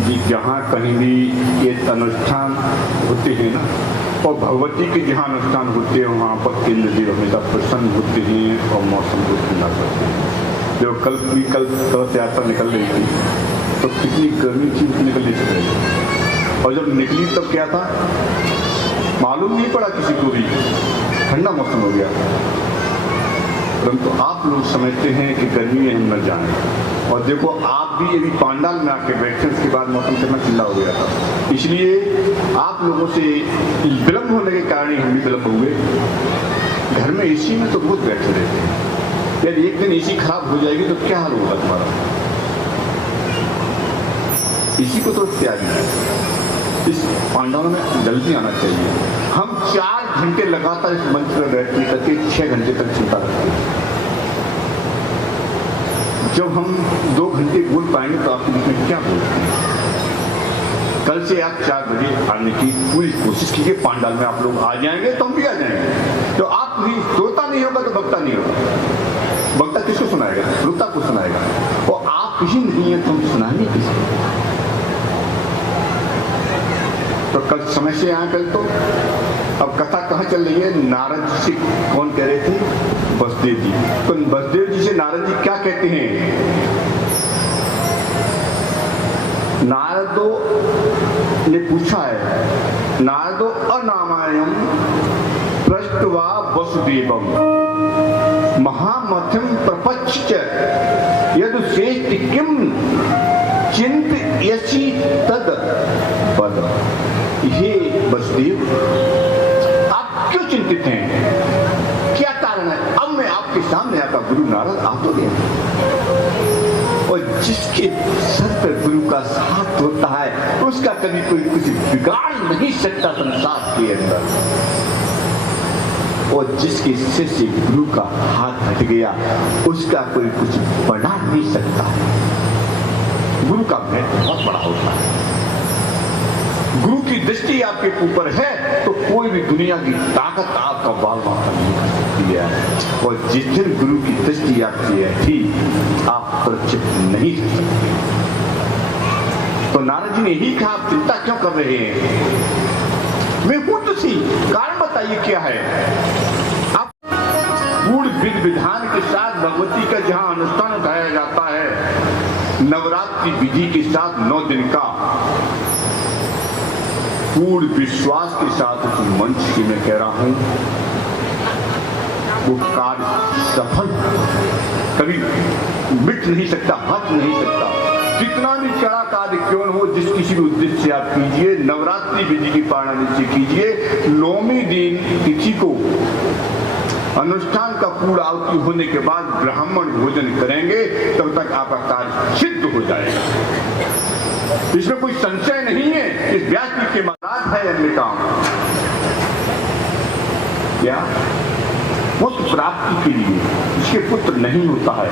जी जहाँ कहीं भी ये अनुष्ठान होते हैं ना, और भगवती के जहाँ अनुष्ठान होते हैं वहाँ पर केंद्र देव हमेशा प्रसन्न होते हैं और मौसम को ठंडा करते हैं। जो कल तरह से यात्रा निकल रही थी तो कितनी गर्मी थी, निकल नहीं सक रही, और जब निकली तब क्या था मालूम नहीं पड़ा किसी को भी, ठंडा मौसम हो गया। परंतु आप लोग समझते हैं कि गर्मी में हम न जाएं, और देखो आप भी यदि पांडाल में आके बैठे उसके बाद मौसम कितना ठंडा हो गया था। इसलिए आप लोगों से विलम्ब होने के कारण हम भी विलम्ब हुए। घर में एसी में तो बहुत बैठे रहते हैं, यदि एक दिन एसी खराब हो जाएगी तो क्या हाल होगा तुम्हारा। इसी को तो त्याग है, इस पांडाल में जल्दी आना चाहिए। हम 4 घंटे लगातार इस मंच पर बैठने करके 6 घंटे तक चिंता करते हैं। जब हम 2 घंटे बोल पाएंगे तो आपके बीच में क्या बोलते हैं? कल से आप 4 बजे आने की पूरी कोशिश कीजिए। पांडाल में आप लोग आ जाएंगे तो हम भी आ जाएंगे। तो आप नहीं, श्रोता नहीं होगा तो वक्ता नहीं होगा। वक्ता किसको सुनाएगा? श्रोता को सुनाएगा। और आप ही नहीं है तो हम सुनाएंगे किसको? तो कल समय से आए कल। तो अब कथा कहाँ चल रही है? नारद जी से कौन कह रहे थे? वसुदेव जी। तो वसुदेव जी से नारद जी क्या कहते हैं? नारदो ने पूछा है, नारदो अनामायम पृष्ठवा वसुदेवम महामथिम प्रपच्च यदु श्रेष्ठ किम चिंतयसि तद पद। हे वसुदेव, आप क्यों चिंतित हैं? क्या कारण है? अब मैं आपके सामने आता। गुरु नारद आ तो गए, और जिसके सर पर गुरु का हाथ होता है उसका कभी कोई कुछ बिगाड़ नहीं सकता संसार के अंदर। और जिसके सिर से गुरु का हाथ हट गया उसका कोई कुछ बना नहीं सकता। गुरु का महत्व बहुत बड़ा होता है। गुरु की दृष्टि आपके ऊपर है तो कोई भी दुनिया की ताकत आपका बाल बांका नहीं कर सकती है। और जिस दिन गुरु की दृष्टि आपकी है थी, आप सुरक्षित नहीं कर सकते। तो नारद जी ने ही कहा, आप चिंता क्यों कर रहे हैं? मैं हूं तो सी, कारण बताइए क्या है? आप पूर्ण विधि विधान के साथ भगवती का जहां अनुष्ठान उठाया जाता है, नवरात्रि विधि के साथ 9 दिन का पूर्ण विश्वास के साथ उस मंच की मैं कह रहा हूं वो कार्य सफल कभी मिट नहीं सकता, हट नहीं सकता। कितना भी कड़ा कार्य क्यों हो, जिस किसी भी उद्देश्य से आप कीजिए, नवरात्रि विधि की पालना से कीजिए, 9वें दिन तिथि को अनुष्ठान का पूर्ण आहुति होने के बाद ब्राह्मण भोजन करेंगे, तब तक आपका कार्य सिद्ध हो जाएगा। इसमें कोई संशय नहीं है। इस व्यास जी के महाराज है अन्य काम क्या पुत्र प्राप्ति के लिए इसके पुत्र नहीं होता है।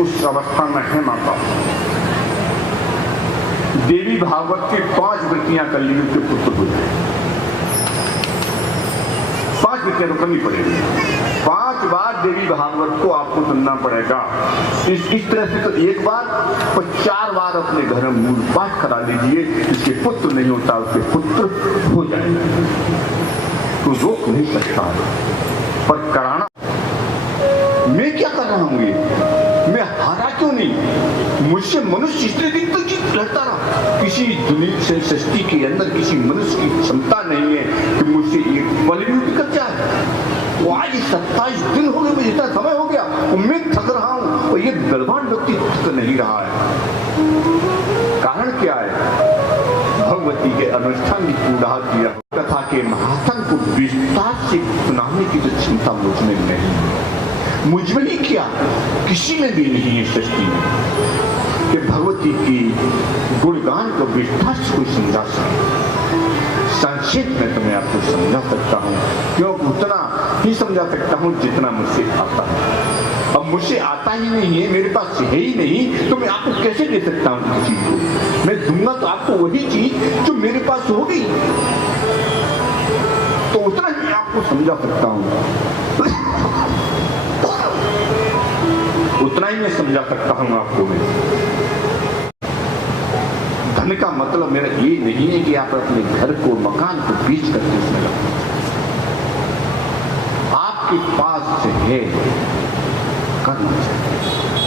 उस अवस्था में है माता देवी भागवत की 5 वृत्तियां कर ली, उसके पुत्र हो जाए। 5 वृत्तियां तो करनी पड़ेगी। 5 बार देवी भागवत को आपको सुनना पड़ेगा। इस तरह से तो एक बार और 4 बार अपने घर में मूल पाठ करा लीजिए। जिसके पुत्र नहीं होता उसके पुत्र हो जाएंगे। तो रोक नहीं सकता है, पर कराना मैं क्या कर रहा हूँ? मैं हारा क्यों नहीं? मुझसे मनुष्य इतने दिन तक जीत लड़ता रहा। किसी दुनिया से सृष्टि के अंदर किसी मनुष्य की क्षमता नहीं है कि मुझसे एक पल भी उठ कर जाए। वो आज 27 दिन हो गए, मुझे इतना समय हो गया, मैं थक रहा हूं और ये बलवान व्यक्ति थक नहीं रहा है। कारण क्या है? भगवती के अनुष्ठान की पूरा दिया। कथा के महात्म को विस्तार से सुनाने की जो क्षमता मुझ में नहीं है। मुझ में ही क्या, किसी में भी नहीं है सृष्टि में कि भगवती की गुणगान को विस्तार से कोई समझा सके। संक्षेप में तो मैं आपको समझा सकता हूँ, क्यों उतना ही समझा सकता हूँ जितना मुझसे आता है। अब मुझसे आता ही नहीं है, मेरे पास है ही नहीं, तो मैं आपको कैसे दे सकता हूँ किसी चीज को? मैं दूंगा तो आपको वही चीज जो मेरे पास होगी, तो उतना ही आपको समझा सकता हूँ। उतना ही मैं समझा सकता हूं आपको। मैं धन का मतलब मेरा ये नहीं है कि आप अपने घर को मकान को बेच करके उसमें रखें। आपके पास है करना चाहिए।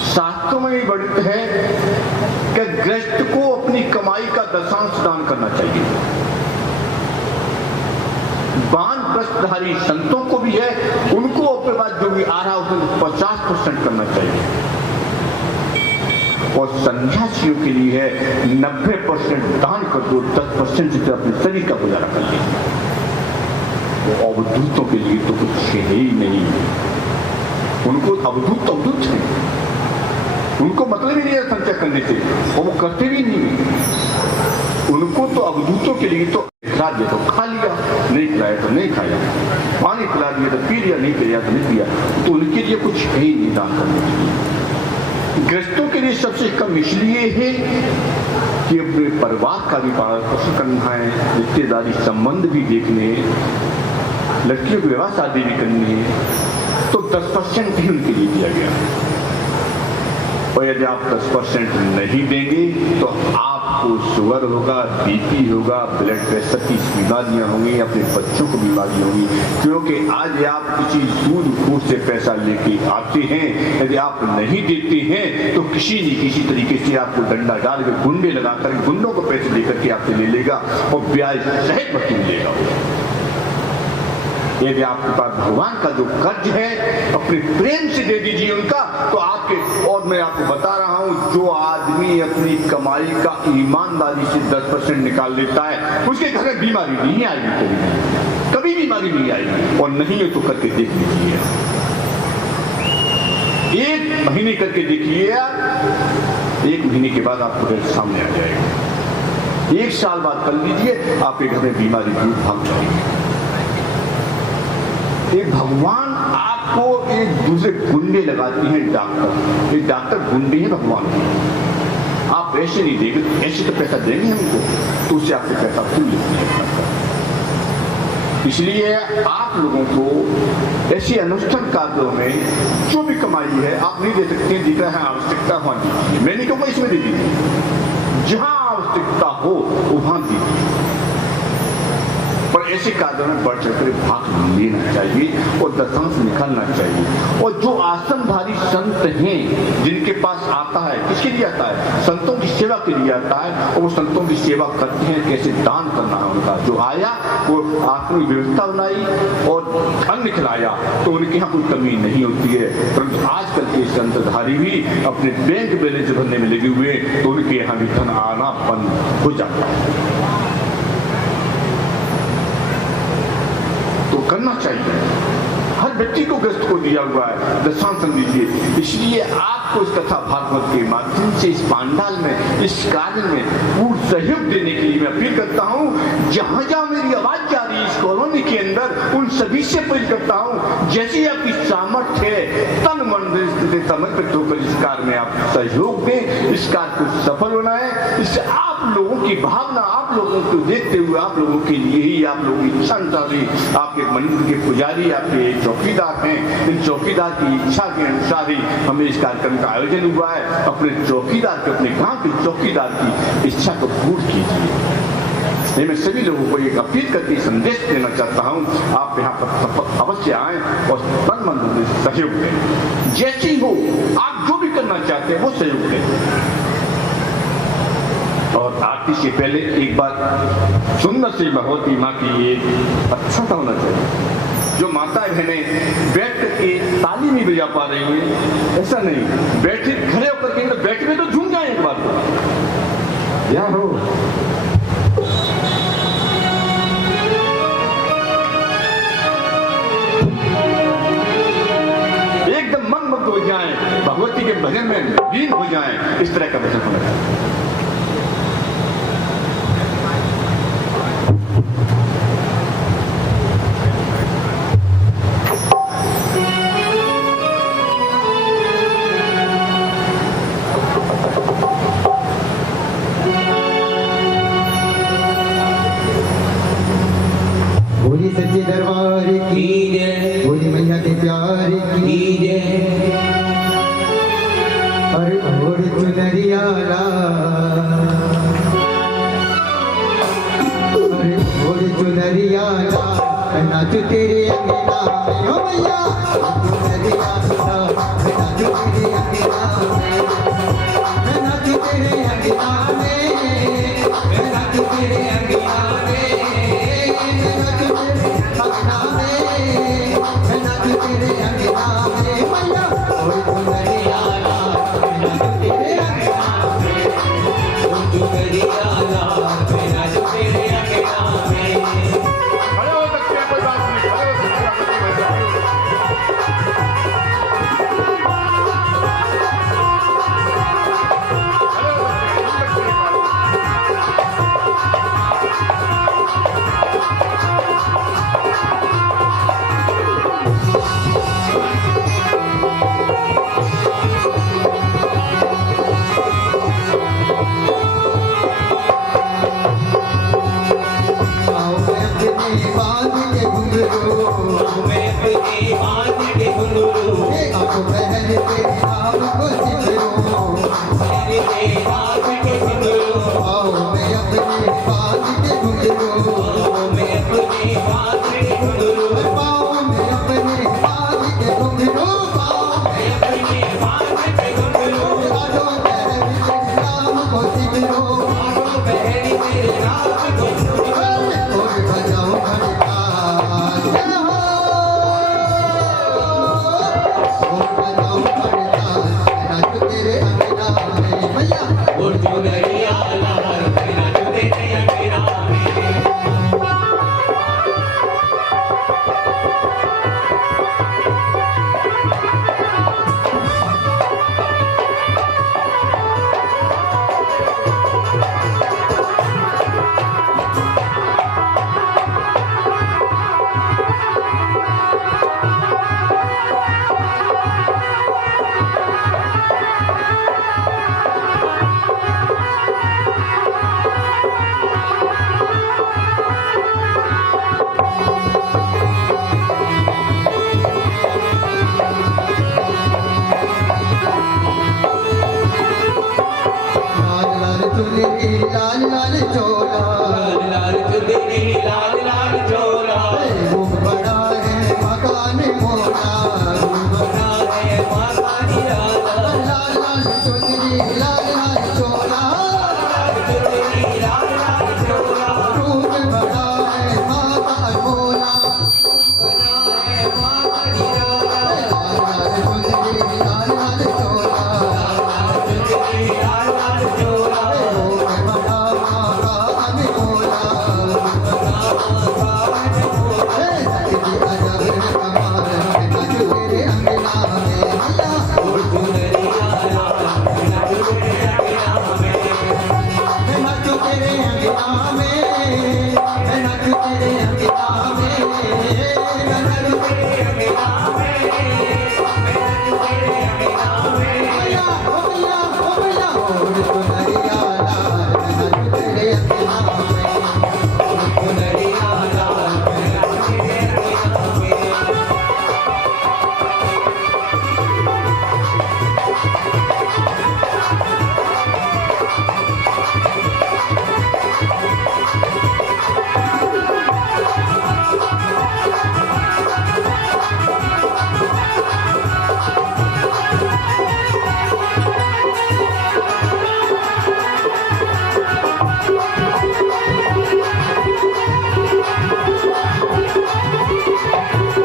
शास्त्रों में भी वर्णित है कि गृहस्थ को अपनी कमाई का दशांश दान करना चाहिए। बान प्रस्तधारी संतों को भी है, उनको अपने बाद जो भी आ रहा है उसमें 50% करना चाहिए। और सन्यासियों के लिए है 90% दान कर दो, 10% से अपने शरीर का गुजारा कर दीजिए। वो अवधूतों के लिए तो कुछ है ही नहीं। उनको अवधूत है, उनको मतलब ही नहीं है संचय करने से, और वो करते भी नहीं। उनको तो अवधूतों के लिए तो खिला दिया तो खा लिया, नहीं खिलाया तो नहीं खाया, पानी पिला दिया तो पी लिया, नहीं पिया तो नहीं पिया। तो उनके लिए कुछ है ही नहीं दान करने के लिए। गृहस्थों के लिए सबसे कम इसलिए है कि अपने परिवार का भी पालन पोषण करना है, रिश्तेदारी संबंध भी देखने, लड़कियों की विवाह शादी भी करनी है, तो 10% ही उनके लिए दिया गया। और यदि आप 10% नहीं देंगे तो आपको शुगर होगा, बीपी होगा, ब्लड प्रेशर की बीमारियां होंगी, अपने बच्चों को बीमारी होगी। क्योंकि आज आप किसी दूध खूह से पैसा लेके आते हैं, यदि आप नहीं देते हैं तो किसी न किसी तरीके से आपको डंडा डाल के गुंडे लगाकर गुंडों को पैसे लेकर के आपसे ले लेगा और ब्याज सहित वसूल लेगा। यदि आपके पास भगवान का जो कर्ज है अपने प्रेम से दे दीजिए उनका, तो आपके, और मैं आपको बता रहा हूं, जो आदमी अपनी कमाई का ईमानदारी से 10% निकाल लेता है उसके घर में बीमारी नहीं आएगी, कभी बीमारी नहीं आएगी। और नहीं है तो करके देख लीजिए, 1 महीने करके देखिए, 1 महीने के बाद आपको घर सामने आ जाएगा। 1 साल बाद कर लीजिए, आपके घर में बीमारी दूर भाग जाएगी। एक भगवान आपको एक दूसरे गुंडे लगाते हैं डॉक्टर, एक डॉक्टर गुंडे हैं भगवान के। आप ऐसे नहीं देंगे, ऐसे तो पैसा देंगे हमको, तो उससे आपको पैसा क्यों लेते हैं? इसलिए आप लोगों को ऐसी अनुष्ठान कार्यों में जो भी कमाई है आप नहीं दे सकते, दिख रहा है आवश्यकता वहां दीजिए। मैं नहीं कहूँगा इसमें दे दीजिए, जहां आवश्यकता हो वहां दीजिए, पर ऐसे कार्यों में बढ़ चढ़कर भाग लेना चाहिए और दशांश निकालना चाहिए। और जो आसनधारी संत हैं जिनके पास आता है, किसके लिए आता है? संतों की सेवा के लिए आता है, और वो संतों की सेवा करते हैं कैसे दान करना है उनका। जो आया वो आसन की व्यवस्था बनाई और अन्न खिलाया, तो उनके यहाँ कोई कमी नहीं होती है। परंतु आजकल के संतधारी भी अपने बैंक बैलेंस भरने में लगे हुए, तो उनके यहाँ भी धन आना बंद हो जाता है। तो करना चाहिए, हर व्यक्ति को ग्रस्त को दिया हुआ है, दशांश दीजिए। इसलिए आपको इस कथा भागवत के माध्यम से इस पांडाल में, इस कार्य में पूर्ण सहयोग देने के लिए मैं अपील करता हूँ। जहां जहां मेरी आवाज जा रही है इस कॉलोनी के अंदर, उन सभी से अपील करता हूँ, जैसे आपकी सामर्थ्य है, तन मन समर्पित होकर इस कार्य में आप सहयोग दें, इस कार्य को सफल बनाएं। इससे आप लोगों की भावना, आप लोगों को देखते हुए, आप लोगों के लिए ही, आप लोगों की इच्छा अनुसार ही, आपके मंदिर के पुजारी, आपके चौकीदार हैं, इन चौकीदार की इच्छा के अनुसार ही हमें इस कार्यक्रम का आयोजन हुआ है। अपने चौकीदार को, अपने गांव के चौकीदार की इच्छा को पूर्ण कीजिए। मैं सभी लोगों को एक अपील करके संदेश देना चाहता हूं, आप यहाँ पर अवश्य आएं और तन मन से सहयोग दें। जैसी हो आप जो भी करना चाहते हैं वो सहयोग दें। और आरती से पहले एक बार सुंदर सी भगवती माँ की एक अच्छा सा होना चाहिए। जो माता बहनें बैठ करके ताली नहीं बजा पा रही हैं, ऐसा नहीं, बैठे खड़े होकर के तो बैठ में तो झूम जाए एक बार, या हो एकदम मन मुग्ध हो जाए, भगवती के भजन में लीन हो जाए, इस तरह का भजन होना चाहिए। सच्चे दरबार की जय, बोली मैया के प्यार की जय। और ओढ़ चुनरिया ओढ़ चुनरिया नाचू तेरे अंगना में, हो मैया चुनरिया नाचू तेरे अंगना में, नाचू तेरे अंगना में, नाचू तेरे अंगना में, अपने बांध के घुंघरू मैं अपने बांध के घुंघरू अब बहन के नाम को सिमरू मेरे बांध के घुंघरू आओ मैं अपने बांध के घुंघरू मैं अपने बांध के घुंघरू पाओ मैं अपने बांध के घुंघरू पाओ मैं अपने बांध के घुंघरू आजो बहन के नाम को सिमरू आगो बहन तेरे नाम को सिमरू और बजाओ घंटा जय हो और बजाओ घंटा नाच तेरे अंगना में भैया और जो दरिया लाल तेरा जो तेरे अंगना में लाल लाल चुनरी लाल लाल चोला लाल लाल चुनरी लाल लाल चोला रूप बड़ा है मकान मोला बना है माता निराला लाल लाल चुनरी लाल लाल चोला चुनरी लाल लाल चोला रूप बड़ा है मकान मोला बना है माता निराला लाल लाल चुनरी लाल लाल चोला चुनरी लाल लाल चोला रूप बड़ा मकान मोला सजदी अजब कमाल नाच तेरे अंगना में भैया चुनरिया लाल नच तेरे अंगना में मैं नाचू तेरे अंगना में मैं नाचू तेरे अंगना में मैं नाचू तेरे अंगना में तेरे अंगना में भैया ओ भैया ओ भैया और सुनरिया लाल मैं नाचू तेरे अंगना में चुनरिया लाल नच तेरे अंगना में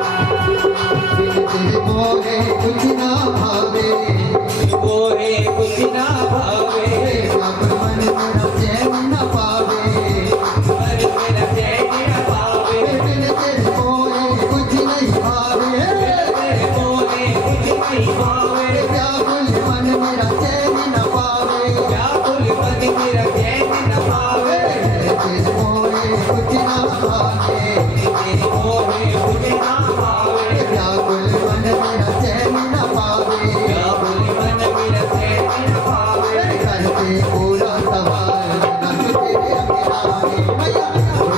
तेरे मोहे कुछ ना भावे गोरे कुछ ना भावे अब मन मेरा चैन न पावे पर मेरा चैन न पावे बिन तेरे मोहे कुछ नहीं भावे तेरे मोहे कुछ नहीं पावे क्या बोल मन मेरा चैन न पावे क्या बोल मन मेरा चैन न पावे तेरे मोहे कुछ ना भावे तेरे मोहे कुछ ना पावे क्या बोल मन मेरा चैन न पावे क्या बोल मन मेरा चैन न पावे करते पूरा सवाल नाच तेरे अंगना में भैया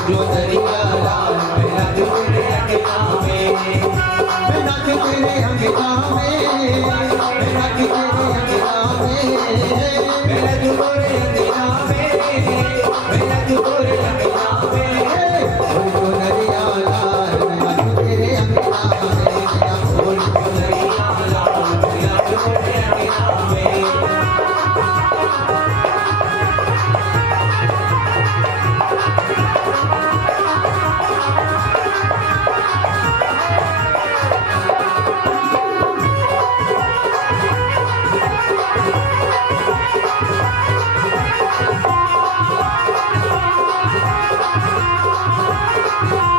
जो दरिया लाल मेरा जो तेरे अंगना में मैं नाच तेरे अंगना में मैं नाच तेरे अंगना में मेरा जो तेरे अंगना में मेरा जो तेरे अंगना में और जो नरिया लाल मैं नाच तेरे अंगना में और जो दरिया लाल मेरा जो तेरे अंगना में Thank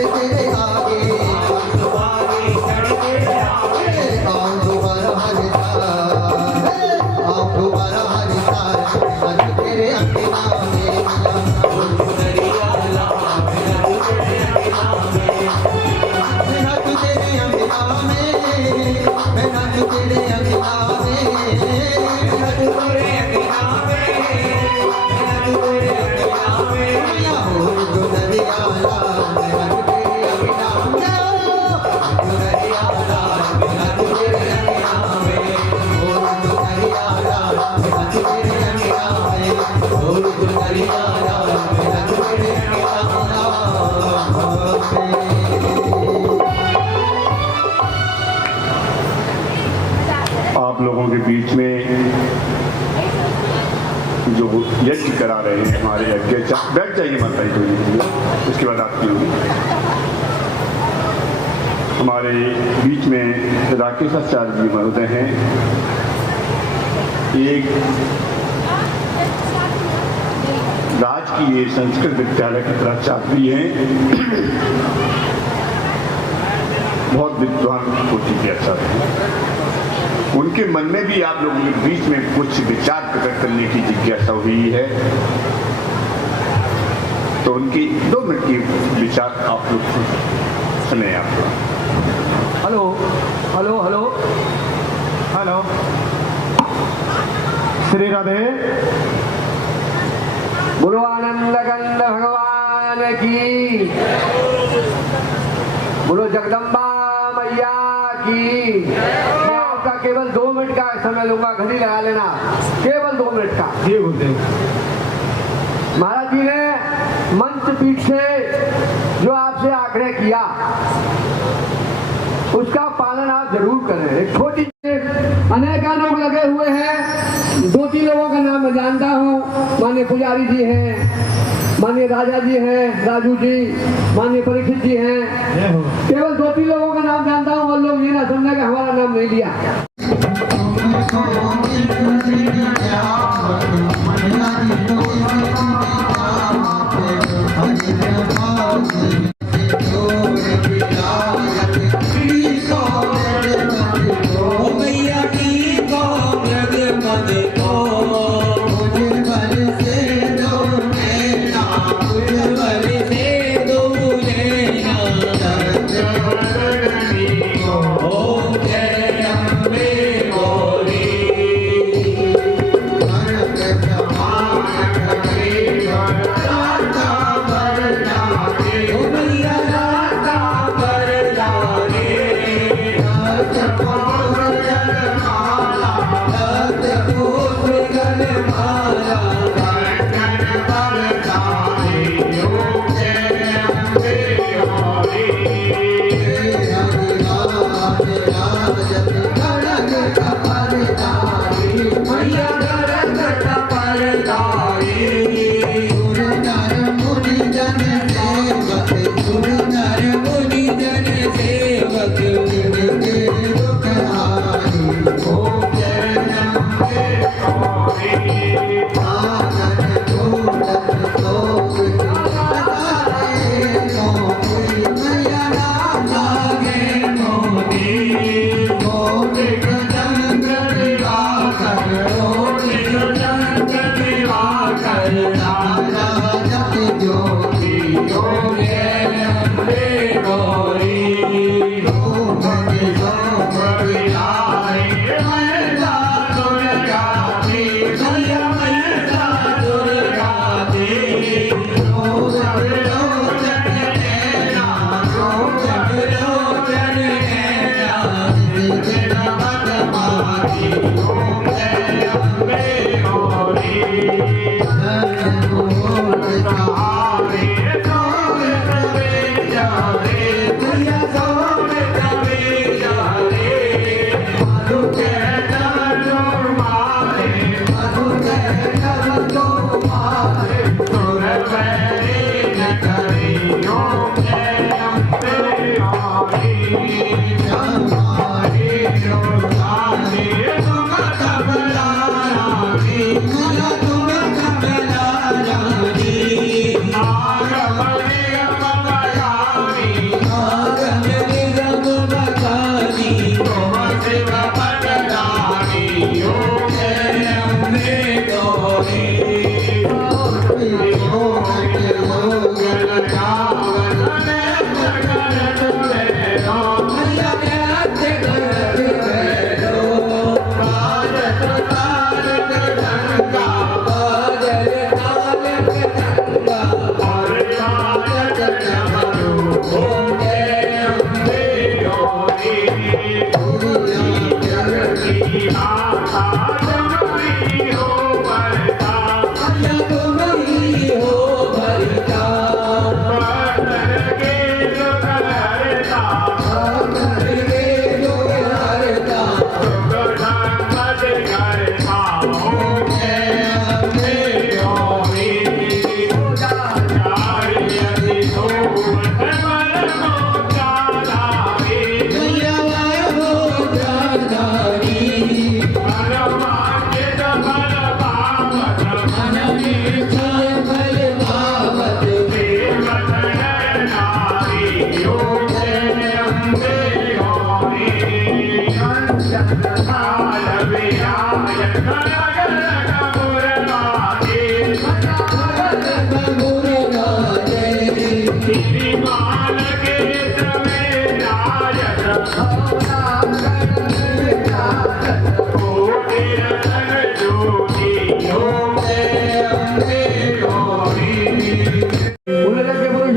तेरे आगे आओ दोबारा हर साल आओ दोबारा हर साल मैं तेरे अंगना में मैं नाच तेरे अंगना में मैं नाच तेरे अंगना में या हो जो नरिया लाल मैं नाच तेरे अंगना में जो नरिया लाल मैं नाच तेरे अंगना में हो जो नरिया लाल मैं नाच तेरे अंगना में हो जो नरिया लाल मैं नाच तेरे अंगना में आप लोगों के बीच में जो यज्ञ करा रहे हैं हमारे यज्ञ बैठ जाइए माता जी थोड़ी देर, उसके बाद आपकी होगी। हमारे बीच में राकेश आचार्य जी महोदय हैं, एक राजकीय संस्कृत विद्यालय के प्राचार्य हैं, बहुत विद्वान कोटि के आचार्य हैं। उनके मन में भी आप लोगों के बीच में कुछ विचार प्रकट करने की जिज्ञासा हुई है, तो उनकी 2 मिनट की विचार आप लोग सुने। आप hello hello hello hello Shri Radhe. बोलो आनंद कंद भगवान की, बोलो जगदम्बा मैया की। मैं आपका केवल 2 मिनट का समय लूंगा, घड़ी लगा लेना, केवल 2 मिनट का। जी गुरुदेव। महाराज जी ने मंच पीठ से जो आपसे आग्रह किया उसका पालन आप जरूर करें। एक छोटी अनेक लोग लगे हुए हैं, 2-3 लोगों का नाम मैं जानता हूँ। माननीय पुजारी जी हैं, माननीय राजा जी हैं, राजू जी, माननीय परीक्षित जी हैं। केवल 2-3 लोगों का नाम जानता हूँ, और लोग ये ना समझना कि हमारा नाम नहीं लिया। मैया की को मृग मद को उज्जवल से दो नैना उज्जवल से दो नैना ओम जय अम्बे गौरी बोलो लगे पुरुष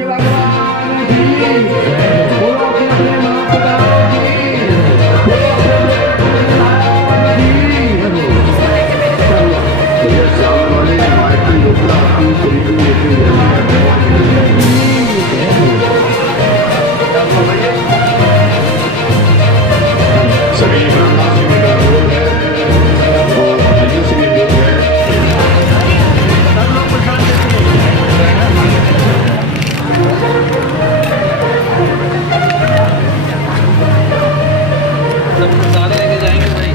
भगवान की, बोलो अपने अपने माता की, बोलो अपने अपने भगवान की। ये सावन वाले माइकल लोकला की तरीके सभी ब्रह्मासी में का रोल है और अजय सिंह जो है सारे लेके जाएंगे भाई।